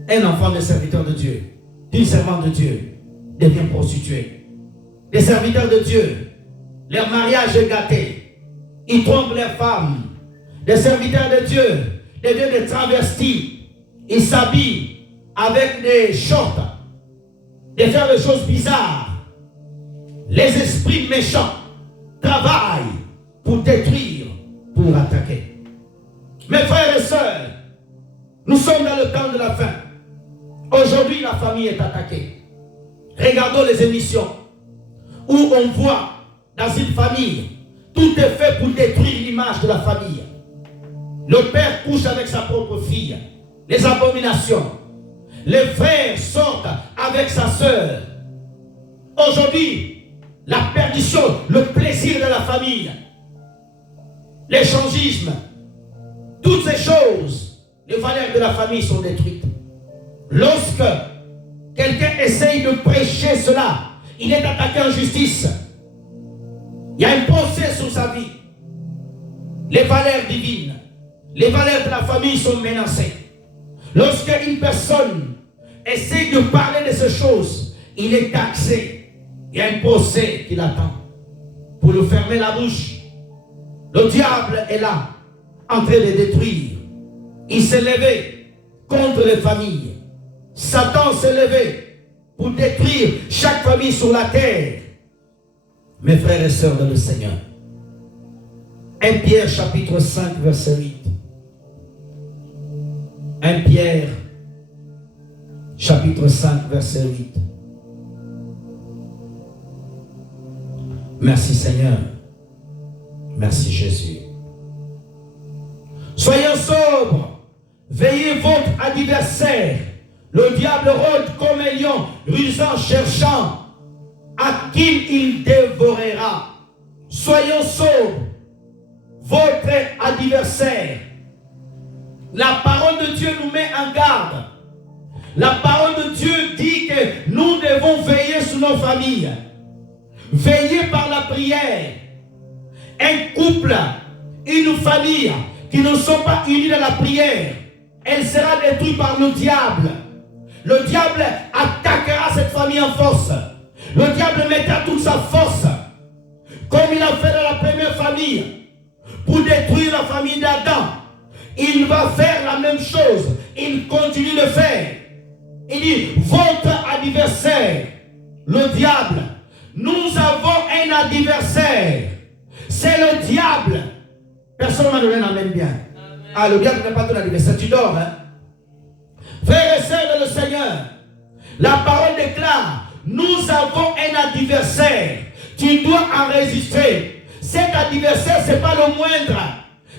Un enfant de serviteur de Dieu, une servante de Dieu, devient prostituée. Des serviteurs de Dieu, leur mariage est gâté. Ils trompent leurs femmes. Des serviteurs de Dieu deviennent des travestis. Ils s'habillent avec des shorts, de faire des choses bizarres. Les esprits méchants travaillent pour détruire, pour attaquer. Mes frères et sœurs, nous sommes dans le temps de la fin. Aujourd'hui, la famille est attaquée. Regardons les émissions où on voit dans une famille, tout est fait pour détruire l'image de la famille. Le père couche avec sa propre fille. Les abominations. Les frères sortent avec sa sœur. Aujourd'hui, la perdition, le plaisir de la famille, l'échangisme, toutes ces choses, les valeurs de la famille sont détruites. Lorsque quelqu'un essaye de prêcher cela, il est attaqué en justice. Il y a un procès sur sa vie. Les valeurs divines, les valeurs de la famille sont menacées. Lorsque une personne essaie de parler de ces choses, il est taxé. Il y a un procès qui l'attend pour lui fermer la bouche. Le diable est là, en train de détruire. Il s'est levé contre les familles. Satan s'est levé pour détruire chaque famille sur la terre. Mes frères et sœurs dans le Seigneur. 1 Pierre chapitre 5 verset 8. 1 Pierre chapitre 5 verset 8. Merci Seigneur. Merci Jésus. Soyez sobres. Veillez votre adversaire. Le diable rôde comme un lion, rusant, cherchant à qui il dévorera. Soyons sobres. Votre adversaire. La parole de Dieu nous met en garde. La parole de Dieu dit que nous devons veiller sur nos familles. Veiller par la prière. Un couple, une famille qui ne sont pas unis dans la prière, elle sera détruite par le diable. Le diable attaquera cette famille en force. Le diable mettra toute sa force, comme il a fait dans la première famille, pour détruire la famille d'Adam. Il va faire la même chose. Il continue de faire. Il dit, votre adversaire, le diable. Nous avons un adversaire. C'est le diable. Personne ne m'a donné un amen bien. Amen. Ah, le diable n'est pas ton adversaire. Tu dors, hein? Frères et sœurs de le Seigneur, la parole déclare, nous avons un adversaire Tu dois enregistrer. Cet adversaire, ce n'est pas le moindre.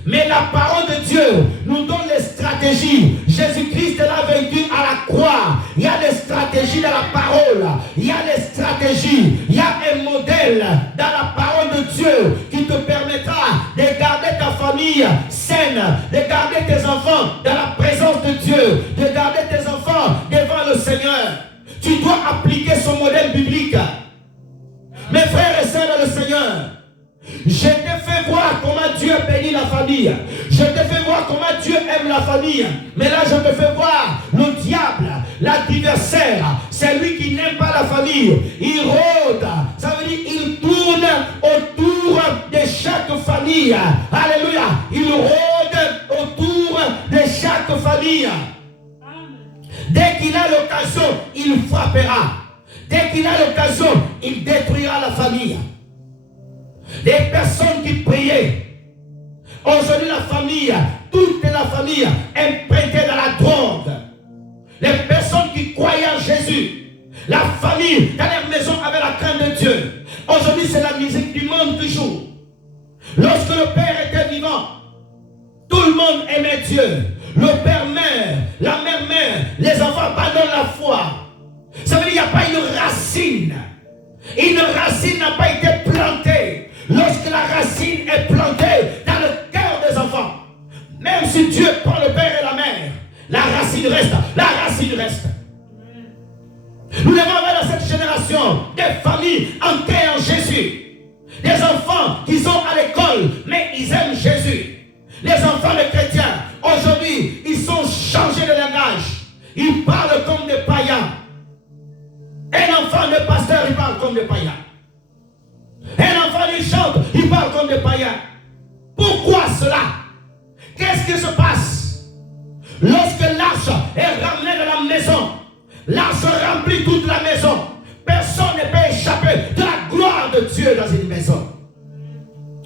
Mais la parole de Dieu nous donne les stratégies. Jésus-Christ l'a vaincu à la croix. Il y a des stratégies dans la parole. Il y a des stratégies. Il y a un modèle dans la parole de Dieu qui te permettra de garder ta famille saine, de garder tes enfants dans la présence de Dieu, de garder tes enfants devant le Seigneur. Tu dois appliquer son modèle biblique. Mes frères et sœurs dans le Seigneur, je te fais voir comment Dieu bénit la famille. Je te fais voir comment Dieu aime la famille. Mais là, je te fais voir le diable, l'adversaire. C'est lui qui n'aime pas la famille. Il rôde. Ça veut dire il tourne autour de chaque famille. Alléluia. Il rôde autour de chaque famille. Dès qu'il a l'occasion, il frappera. Dès qu'il a l'occasion, il détruira la famille. Des personnes qui priaient. Aujourd'hui, la famille, toute la famille empruntée dans la drogue. Les personnes qui croyaient en Jésus. La famille, dans leur maison, avait la crainte de Dieu. Aujourd'hui, c'est la musique du monde du jour. Lorsque le Père était vivant, tout le monde aimait Dieu. Le Père meurt, la mère meurt, les enfants abandonnent la foi. Ça veut dire qu'il n'y a pas une racine. Une racine n'a pas été plantée. Lorsque la racine est plantée dans le cœur des enfants, même si Dieu prend le père et la mère, la racine reste, la racine reste. Nous devons avoir dans cette génération des familles ancrées en Jésus, des enfants qui sont à l'école, mais ils aiment Jésus. Les enfants de chrétiens, aujourd'hui, ils sont changés de langage. Ils parlent comme des païens. Un enfant de pasteur, il parle comme des païens. Un enfant, il chante, il parle comme des païens. Pourquoi cela? Qu'est-ce qui se passe? Lorsque l'arche est ramenée dans la maison, l'arche remplit toute la maison. Personne ne peut échapper de la gloire de Dieu dans une maison.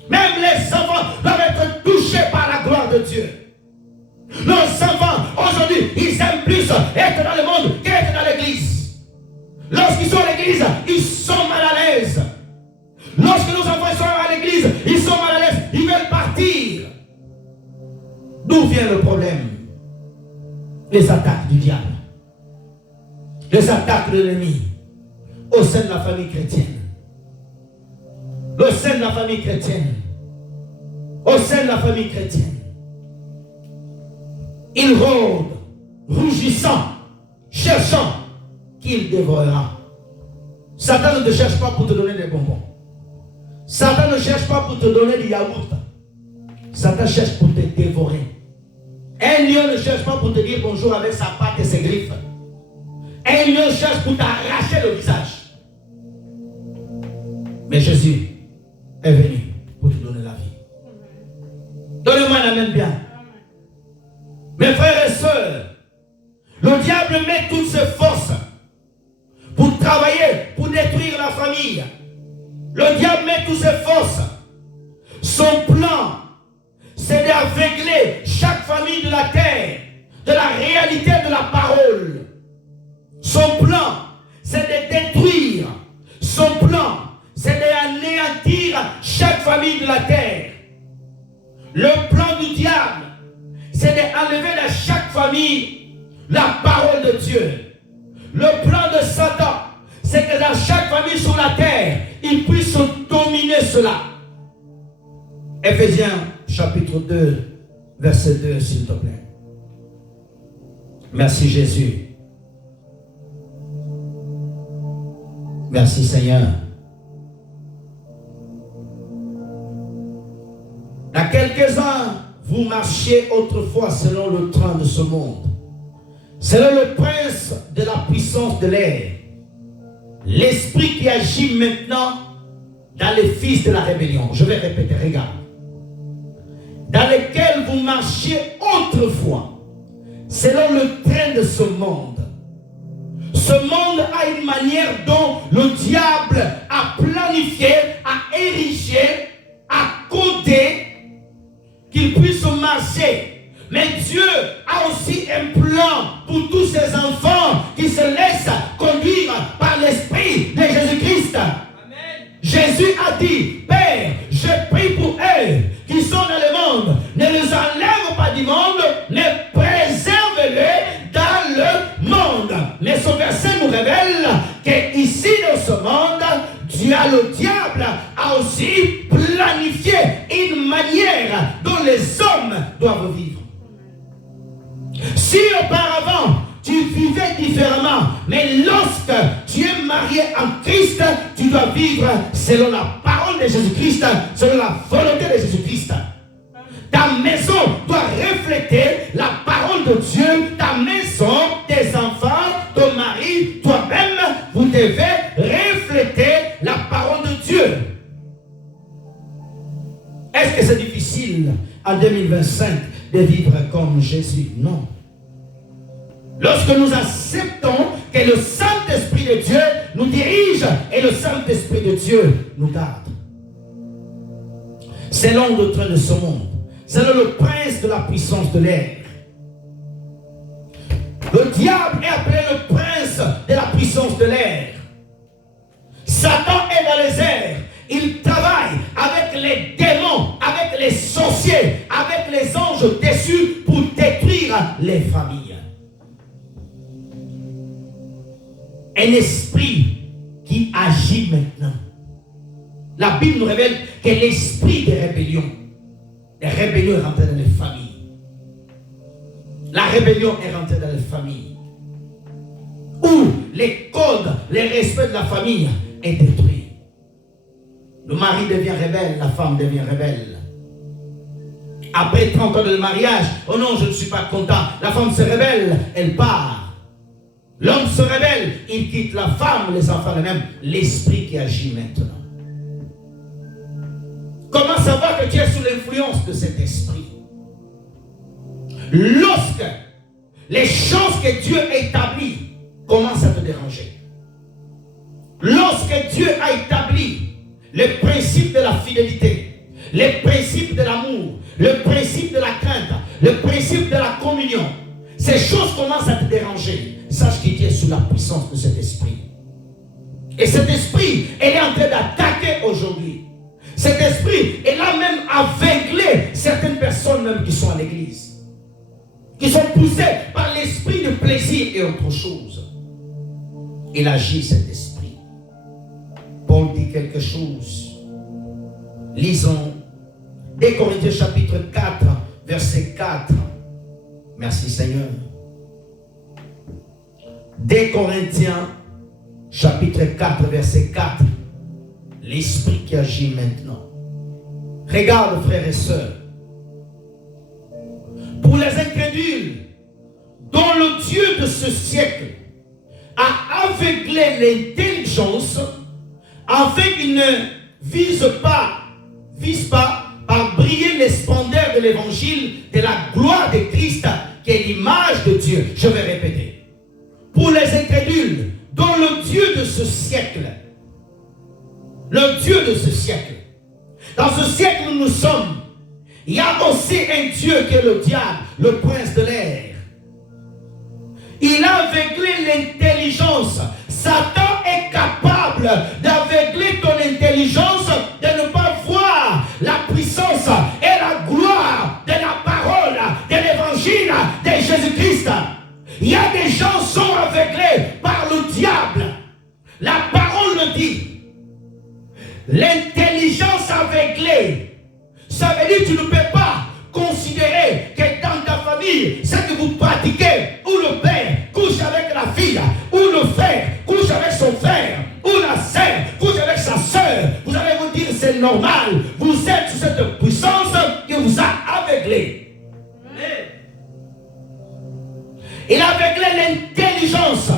Même les enfants doivent être touchés par la gloire de Dieu. Nos enfants, aujourd'hui, ils aiment plus être dans le monde qu'être dans l'église. Lorsqu'ils sont à l'église, ils sont mal à l'aise. Lorsque nos enfants sont à l'église, ils sont mal à l'aise, ils veulent partir. D'où vient le problème? Les attaques du diable. Les attaques de l'ennemi au sein de la famille chrétienne. Au sein de la famille chrétienne. Au sein de la famille chrétienne. Il rôde, rougissant, cherchant qu'il dévorera. Satan ne te cherche pas pour te donner des bonbons. Satan ne cherche pas pour te donner du yaourt. Satan cherche pour te dévorer. Un lion ne cherche pas pour te dire bonjour avec sa patte et ses griffes. Un lion cherche pour t'arracher le visage. Mais Jésus est venu pour te donner la vie. Donnez-moi un amen bien. Mes frères et sœurs, le diable met toutes ses forces pour travailler, pour détruire la famille. Le diable met toutes ses forces. Son plan, c'est d'aveugler chaque famille de la terre de la réalité de la parole. Son plan, c'est de détruire. Son plan, c'est d'anéantir chaque famille de la terre. Le plan du diable, c'est d'enlever de chaque famille la parole de Dieu. Le plan de Satan, c'est que dans chaque famille sur la terre, il puisse dominer cela. Éphésiens chapitre 2, verset 2, s'il te plaît. Merci Jésus. Merci Seigneur. À quelques-uns, vous marchiez autrefois selon le train de ce monde, selon le prince de la puissance de l'air, l'esprit qui agit maintenant dans les fils de la rébellion. Je vais répéter, regarde. Dans lequel vous marchiez autrefois, selon le train de ce monde. Ce monde a une manière dont le diable a planifié, a érigé, a codé qu'il puisse marcher. Mais Dieu a aussi un plan pour tous ses enfants qui se laissent conduire par l'Esprit de Jésus-Christ. Jésus dit, Père, je prie pour eux qui sont dans le monde. Ne les enlève pas du monde, mais préserve-les dans le monde. Mais ce verset nous révèle qu'ici dans ce monde, le diable a aussi planifié une manière dont les hommes doivent vivre. Si auparavant, tu vivais différemment, mais lorsque tu es marié en Christ, tu dois vivre selon la parole de Jésus-Christ, selon la volonté de Jésus-Christ. Ta maison doit refléter la parole de Dieu, ta maison, tes enfants, ton mari, toi-même, vous devez refléter la parole de Dieu. Est-ce que c'est difficile en 2025 de vivre comme Jésus? Non. Lorsque nous acceptons que le Saint-Esprit de Dieu nous dirige et le Saint-Esprit de Dieu nous garde. Selon le doctrine de ce monde, selon le prince de la puissance de l'air. Le diable est appelé le prince de la puissance de l'air. Satan est dans les airs. Il travaille avec les démons, avec les sorciers, avec les anges déçus pour détruire les familles. Un esprit qui agit maintenant. La Bible nous révèle que l'esprit de rébellion est rentré dans les familles. La rébellion est rentrée dans les familles. Où les codes, les respects de la famille est détruit. Le mari devient rebelle, la femme devient rebelle. Après 30 ans de mariage, oh non, je ne suis pas content. La femme se rebelle, elle part. L'homme se rebelle, il quitte la femme, les enfants, et même l'esprit qui agit maintenant. Comment savoir que tu es sous l'influence de cet esprit? Lorsque les choses que Dieu établit commencent à te déranger. Lorsque Dieu a établi le principe de la fidélité, le principe de l'amour, le principe de la crainte, le principe de la communion, ces choses commencent à te déranger. Sache que tu es sous la puissance de cet esprit. Et cet esprit, elle est en train d'attaquer aujourd'hui. Cet esprit, elle a même aveuglé certaines personnes même qui sont à l'église. Qui sont poussées par l'esprit de plaisir et autre chose. Il agit cet esprit. Paul dit quelque chose. Lisons 2 Corinthiens chapitre 4, verset 4. Merci Seigneur. 2 Corinthiens chapitre 4, verset 4. L'esprit qui agit maintenant. Regarde frères et sœurs. Pour les incrédules, dont le Dieu de ce siècle a aveuglé l'intelligence, afin qu'ils ne visent pas par briller les splendeurs de l'évangile de la gloire de Christ, qui est l'image de Dieu. Je vais répéter. Pour les incrédules, dont le Dieu de ce siècle, le Dieu de ce siècle, dans ce siècle où nous sommes, il y a aussi un Dieu qui est le diable, le prince de l'air. Il a aveuglé l'intelligence. Satan est capable d'aveugler ton intelligence, de ne pas voir la puissance et la gloire de la parole, de l'évangile de Jésus-Christ. Il y a des gens qui sont aveuglés par le diable. La parole me dit, l'intelligence aveuglée, ça veut dire que tu ne peux pas considérer que dans ta famille, ce que vous pratiquez, où le père couche avec la fille, où le frère couche avec son frère, où la sœur couche avec sa sœur, vous allez vous dire c'est normal. Vous êtes sous cette puissance qui vous a aveuglé. Il a aveuglé l'intelligence.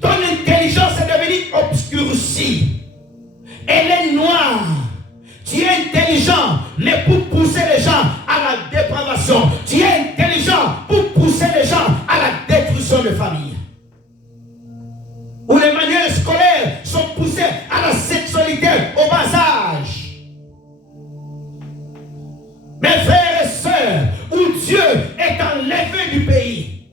Ton intelligence est devenue obscurcie. Elle est noire. Tu es intelligent, mais pour pousser les gens à la dépravation. Tu es intelligent pour pousser les gens à la détruction de famille. Où les manuels scolaires sont poussés à la sexualité au bas âge. Mes frères et sœurs, où Dieu est enlevé du pays.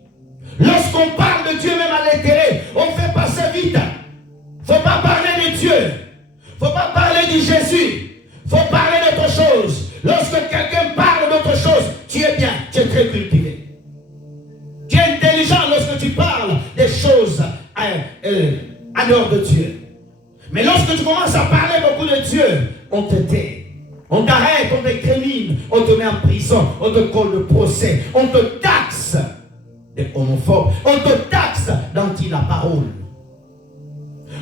Lorsqu'on parle de Dieu, même à l'intérêt, on fait passer vite. Il ne faut pas parler de Dieu. Il ne faut pas parler de Jésus. Il faut parler d'autre chose. Lorsque quelqu'un parle d'autre chose, tu es bien, tu es très cultivé. Tu es intelligent lorsque tu parles des choses en dehors de Dieu. Mais lorsque tu commences à parler beaucoup de Dieu, on te tait. On t'arrête, on t'écrimine, on te met en prison, on te colle le procès, on te taxe d'être homophobe, on te taxe d'anti-la-parole.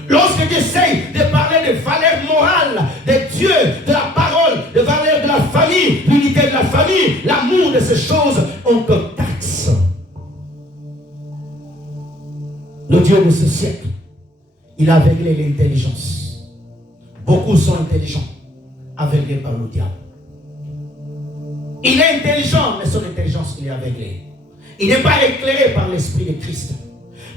Lorsque tu essayes de parler des valeurs morales de Dieu, de la parole, des valeurs de la famille, l'unité de la famille, l'amour de ces choses, on te taxe. Le Dieu de ce siècle, il a aveuglé l'intelligence. Beaucoup sont intelligents, aveuglés par le diable. Il est intelligent, mais son intelligence, il est aveuglé. Il n'est pas éclairé par l'Esprit de Christ.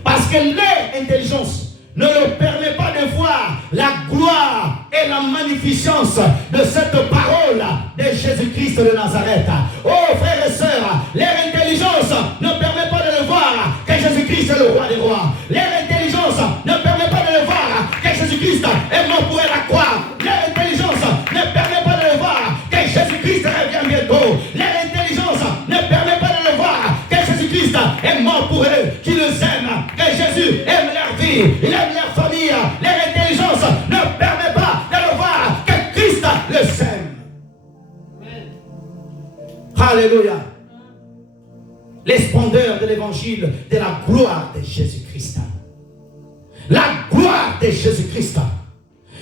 Parce que leur intelligence ne leur permet pas de voir la gloire et la magnificence de cette parole de Jésus-Christ de Nazareth. Oh frères et sœurs, leur intelligence ne permet pas de le voir que Jésus-Christ est le roi des rois. Leur intelligence ne permet pas de le voir que Jésus-Christ est mort pour la croix. Leur intelligence ne permet pas de le voir que Jésus-Christ revient bientôt. Leur intelligence ne permet pas de le voir que Jésus-Christ est mort pour eux, qui les aiment, que Jésus aime leur vie, il aime leur famille. Leur intelligence ne permet pas de le voir que Christ les aime. Alléluia. Les splendeurs de l'évangile de la gloire de Jésus-Christ. La gloire de Jésus-Christ.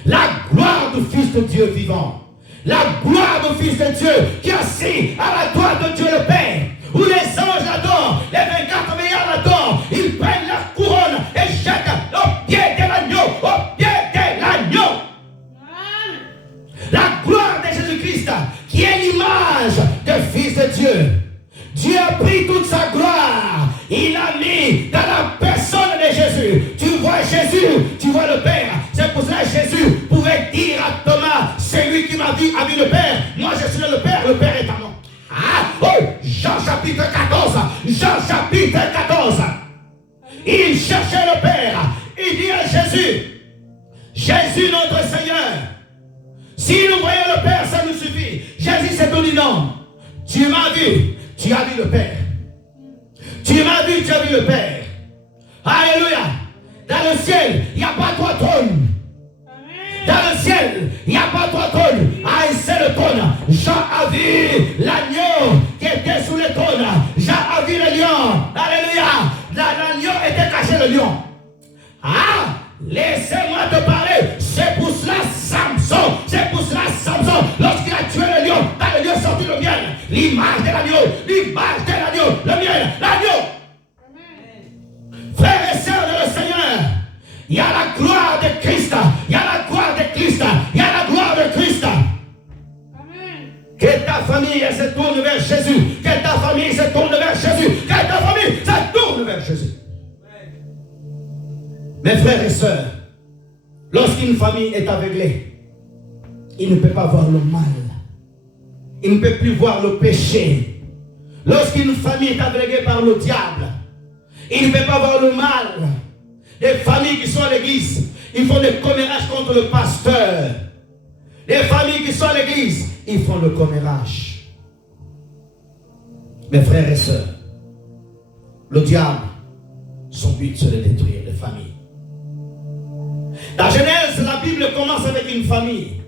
La gloire du Fils de Dieu vivant. La gloire du Fils de Dieu qui est assis à la droite de Dieu le Père. Où les anges l'adorent, les 24 veillants l'adorent. Ils prennent leur couronne et jettent au pied de l'agneau. Au pied de l'agneau. La gloire de Jésus-Christ qui est l'image du Fils de Dieu. Dieu a pris toute sa gloire. Il l'a mis dans la personne de Jésus. Tu vois Jésus, tu vois le Père. C'est pour cela que Jésus pouvait dire à Thomas, c'est lui qui m'a dit, a vu le Père. Moi je suis le Père est à moi. Ah, oh, Jean chapitre 14. Jean chapitre 14. Il cherchait le Père. Il dit à Jésus, Jésus notre Seigneur, si nous voyons le Père, ça nous suffit. Jésus s'est donné non. Tu m'as vu, tu as vu le Père. Tu m'as vu, tu as vu le Père. Alléluia. Dans le ciel, il n'y a pas trois trônes. Dans le ciel, il n'y a pas trois trônes. Ah, et c'est le trône. Jean a vu l'agneau qui était sous le trône. Jean a vu le lion. Alléluia. L'agneau était caché, le lion. Ah, laissez-moi te parler. C'est pour cela Samson. C'est pour cela Samson. Lorsqu'il a tué le lion, quand le lion sortit le miel. L'image de l'agneau. L'image de l'agneau. Le miel. L'agneau. Frères et sœurs de le Seigneur, il y a la gloire de Christ. Il y a la gloire de Christ. Il y a la gloire de Christ. Amen. Que ta famille se tourne vers Jésus. Que ta famille se tourne vers Jésus. Que ta famille se tourne vers Jésus. Mes frères et sœurs, lorsqu'une famille est aveuglée, il ne peut pas voir le mal. Il ne peut plus voir le péché. Lorsqu'une famille est aveuglée par le diable, il ne peut pas voir le mal. Des familles qui sont à l'église, ils font des commérages contre le pasteur. Les familles qui sont à l'église, ils font le commérage. Mes frères et sœurs, le diable, son but c'est de détruire les familles. Dans Genèse, la Bible commence avec une famille.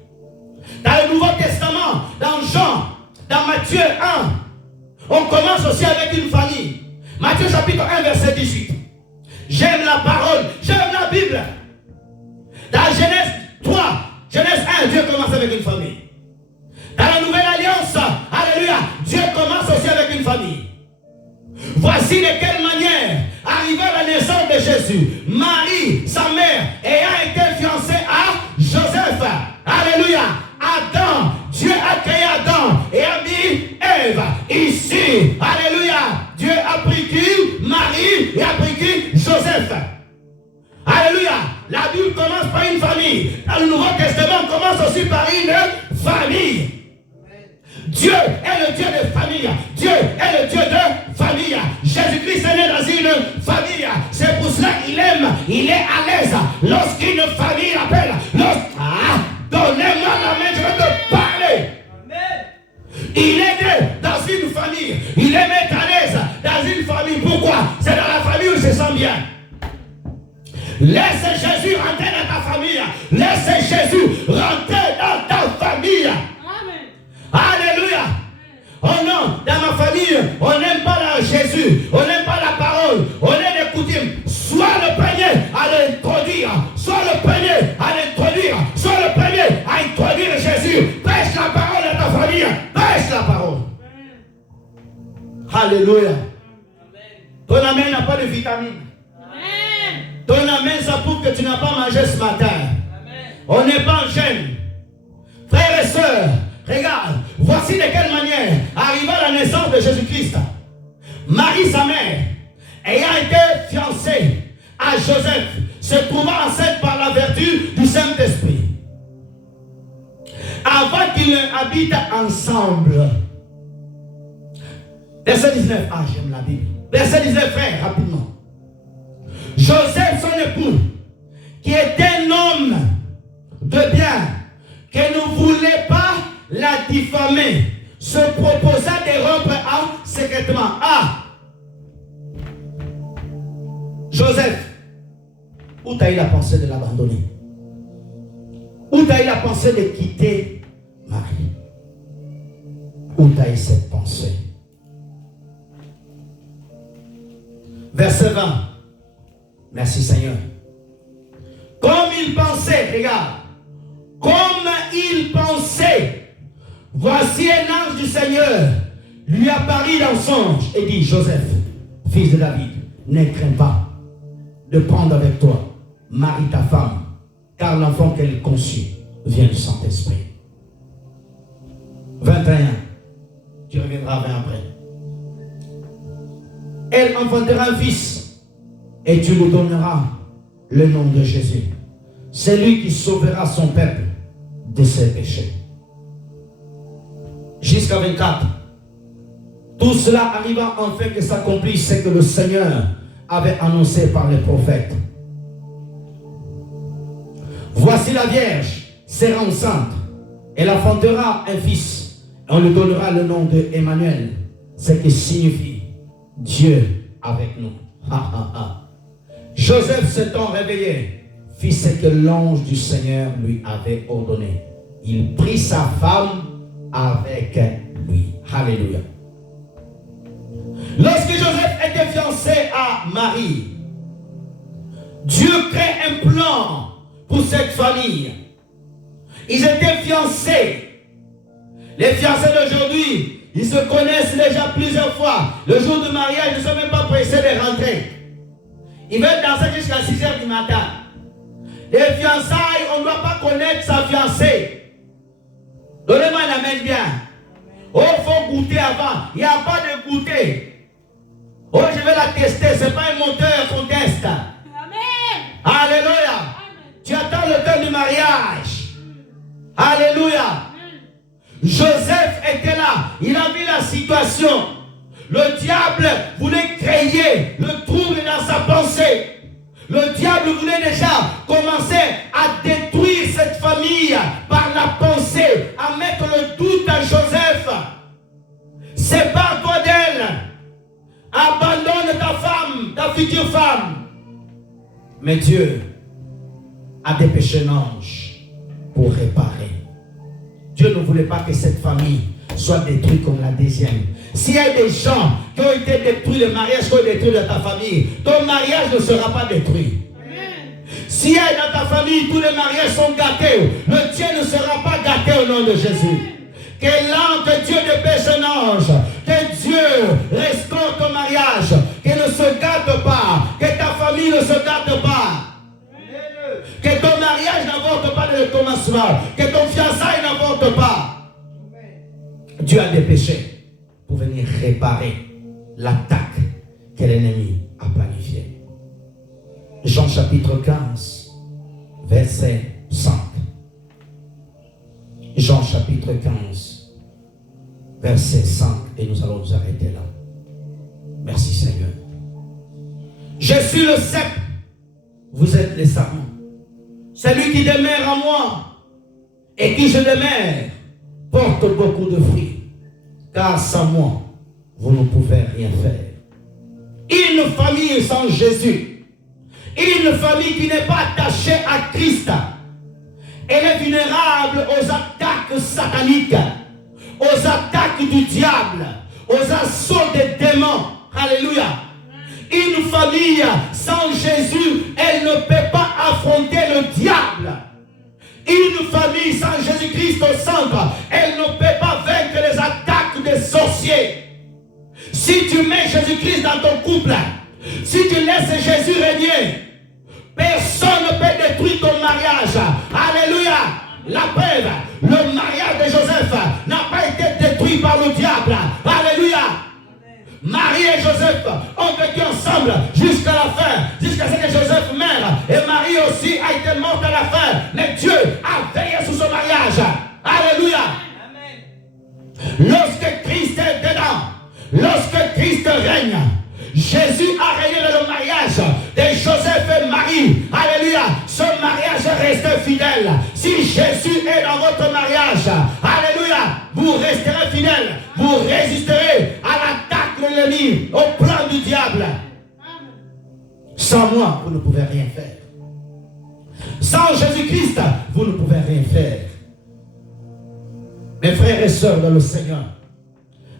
Dans le Nouveau Testament, dans Jean, dans Matthieu 1, on commence aussi avec une famille. Matthieu chapitre 1, verset 18. J'aime la parole, j'aime la Bible. Dans Genèse 3, Genèse 1, Dieu commence avec une famille. Dans la Nouvelle Alliance, alléluia, Dieu commence aussi avec une famille. Voici de quelle manière, arrivé à la naissance de Jésus, Marie, sa mère, ayant été fiancée à Joseph, alléluia, Adam, Dieu a créé Adam et a mis Ève ici, alléluia, Dieu a pris qui? Marie et a pris qui? Joseph. Alléluia, la Bible commence par une famille, dans le Nouveau Testament commence aussi par une famille. Dieu est le Dieu de famille. Dieu est le Dieu de famille. Jésus-Christ est né dans une famille. C'est pour cela qu'il aime, il est à l'aise. Lorsqu'une famille appelle, donnez-moi la main, je vais te parler. Il est né dans une famille. Il est mis à l'aise dans une famille. Pourquoi? C'est dans la famille où il se sent bien. Laisse Jésus rentrer dans ta famille. Laisse Jésus rentrer dans ta famille. Amen. Alléluia. Oh non, dans ma famille, on n'aime pas Jésus, on n'aime pas la parole, on est des coutumes. Sois le premier à l'introduire, sois le premier à l'introduire, sois le premier à introduire Jésus. Prêche la parole à ta famille, prêche la parole. Alléluia. Ton amen n'a pas de vitamine. Ton amen, ça prouve que tu n'as pas mangé ce matin. On n'est pas en jeûne. Frères et sœurs, regarde, voici de quelle manière arriva la naissance de Jésus-Christ. Marie, sa mère, ayant été fiancée à Joseph, se trouva enceinte par la vertu du Saint-Esprit. Avant qu'ils habitent ensemble. Verset 19. Ah, j'aime la Bible. Verset 19, frère, rapidement. Joseph, son époux, qui était un homme de bien, qui ne voulait pas la diffamer, se proposa de rompre secrètement. Ah! Joseph, où t'as eu la pensée de l'abandonner? Où t'as eu la pensée de quitter Marie? Où t'as eu cette pensée? Verset 20. Merci Seigneur. Comme il pensait, regarde, comme il pensait, voici un ange du Seigneur lui apparut dans le songe et dit: Joseph, fils de David, ne crains pas de prendre avec toi Marie ta femme, car l'enfant qu'elle conçut vient du Saint-Esprit. 21. Tu reviendras 20 après. Elle enfantera un fils et tu lui donneras le nom de Jésus. C'est lui qui sauvera son peuple de ses péchés. Jusqu'à 24. Tout cela arriva enfin que s'accomplisse ce que le Seigneur avait annoncé par les prophètes. Voici la Vierge sera enceinte. Elle enfantera un fils. On lui donnera le nom de Emmanuel, ce qui signifie Dieu avec nous. Joseph s'étant réveillé, fit ce que l'ange du Seigneur lui avait ordonné. Il prit sa femme avec lui. Alléluia. Lorsque Joseph était fiancé à Marie, Dieu crée un plan pour cette famille. Ils étaient fiancés. Les fiancés d'aujourd'hui, ils se connaissent déjà plusieurs fois. Le jour du mariage, ils ne sont même pas pressés de rentrer. Ils veulent danser jusqu'à 6 h du matin. Les fiançailles, on ne doit pas connaître sa fiancée. Donnez-moi la main bien. Oh, il faut goûter avant. Il n'y a pas de goûter. Oh, je vais la tester. Ce n'est pas un moteur qu'on teste. Amen. Alléluia. Amen. Tu attends le temps du mariage. Alléluia. Amen. Joseph était là. Il a vu la situation. Le diable voulait créer le trouble dans sa pensée. Le diable voulait déjà commencer à détruire cette famille par la pensée, à mettre le doute à Joseph. Sépare-toi d'elle. Abandonne ta femme, ta future femme. Mais Dieu a dépêché un ange pour réparer. Dieu ne voulait pas que cette famille soit détruite comme la deuxième. S'il y a des gens qui ont été détruits, le mariage qui ont été détruit dans ta famille, ton mariage ne sera pas détruit. S'il y a dans ta famille, tous les mariages sont gâtés, le tien ne sera pas gâté au nom de Jésus. Que Dieu dépêche un ange, que Dieu restaure ton mariage, qu'il ne se gâte pas, que ta famille ne se gâte pas. Que ton mariage n'avorte pas dès le commencement, que ton fiançailles n'avorte pas. Dieu a dépêché pour venir réparer l'attaque que l'ennemi a planifiée. Jean chapitre 15, verset 5. Jean chapitre 15, verset 5. Et nous allons nous arrêter là. Merci Seigneur. Je suis le cep, vous êtes les sarments. Celui qui demeure en moi et qui je demeure porte beaucoup de fruits. car sans moi, vous ne pouvez rien faire. Une famille sans Jésus, une famille qui n'est pas attachée à Christ, elle est vulnérable aux attaques sataniques, aux attaques du diable, aux assauts des démons. Alléluia. Une famille sans Jésus, elle ne peut pas affronter le diable. Une famille sans Jésus-Christ au centre, elle ne peut pas vaincre les attaques des sorciers. Si tu mets Jésus-Christ dans ton couple, si tu laisses Jésus régner, personne ne peut détruire ton mariage. Alléluia. La preuve, le mariage de Joseph n'a pas été détruit par le diable. Alléluia. Marie et Joseph ont vécu ensemble jusqu'à la fin, jusqu'à ce que Joseph meure. Et Marie aussi a été morte à la fin. Mais Dieu a veillé sur son mariage. Alléluia. Amen. Lorsque Christ est dedans, lorsque Christ règne, Jésus a régné dans le mariage de Joseph et Marie. Alléluia. Ce mariage reste fidèle. Si Jésus est dans votre mariage, alléluia, vous resterez fidèle. Vous résisterez à l'attaque de l'ennemi, au plan du diable. Sans moi, vous ne pouvez rien faire. Sans Jésus-Christ, vous ne pouvez rien faire. Mes frères et sœurs dans le Seigneur,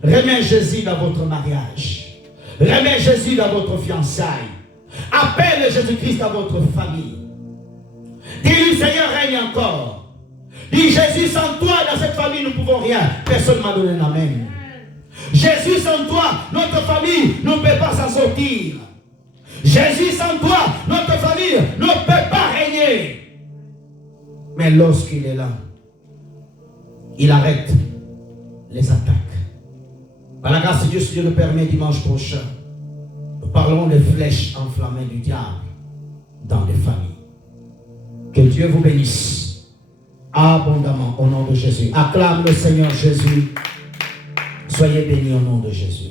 remets Jésus dans votre mariage. Remets Jésus dans votre fiançailles. Appelle Jésus-Christ dans votre famille. Dis-lui, Seigneur, règne encore. Dis, Jésus, sans toi, dans cette famille, nous ne pouvons rien. Personne ne m'a donné un amen. Jésus, sans toi, notre famille ne peut pas s'en sortir. Jésus, sans toi, notre famille ne peut pas régner. Mais lorsqu'il est là, il arrête les attaques. Par la grâce de Dieu, si Dieu le permet, dimanche prochain, nous parlerons des flèches enflammées du diable dans les familles. Que Dieu vous bénisse abondamment au nom de Jésus. Acclame le Seigneur Jésus. Soyez bénis au nom de Jésus.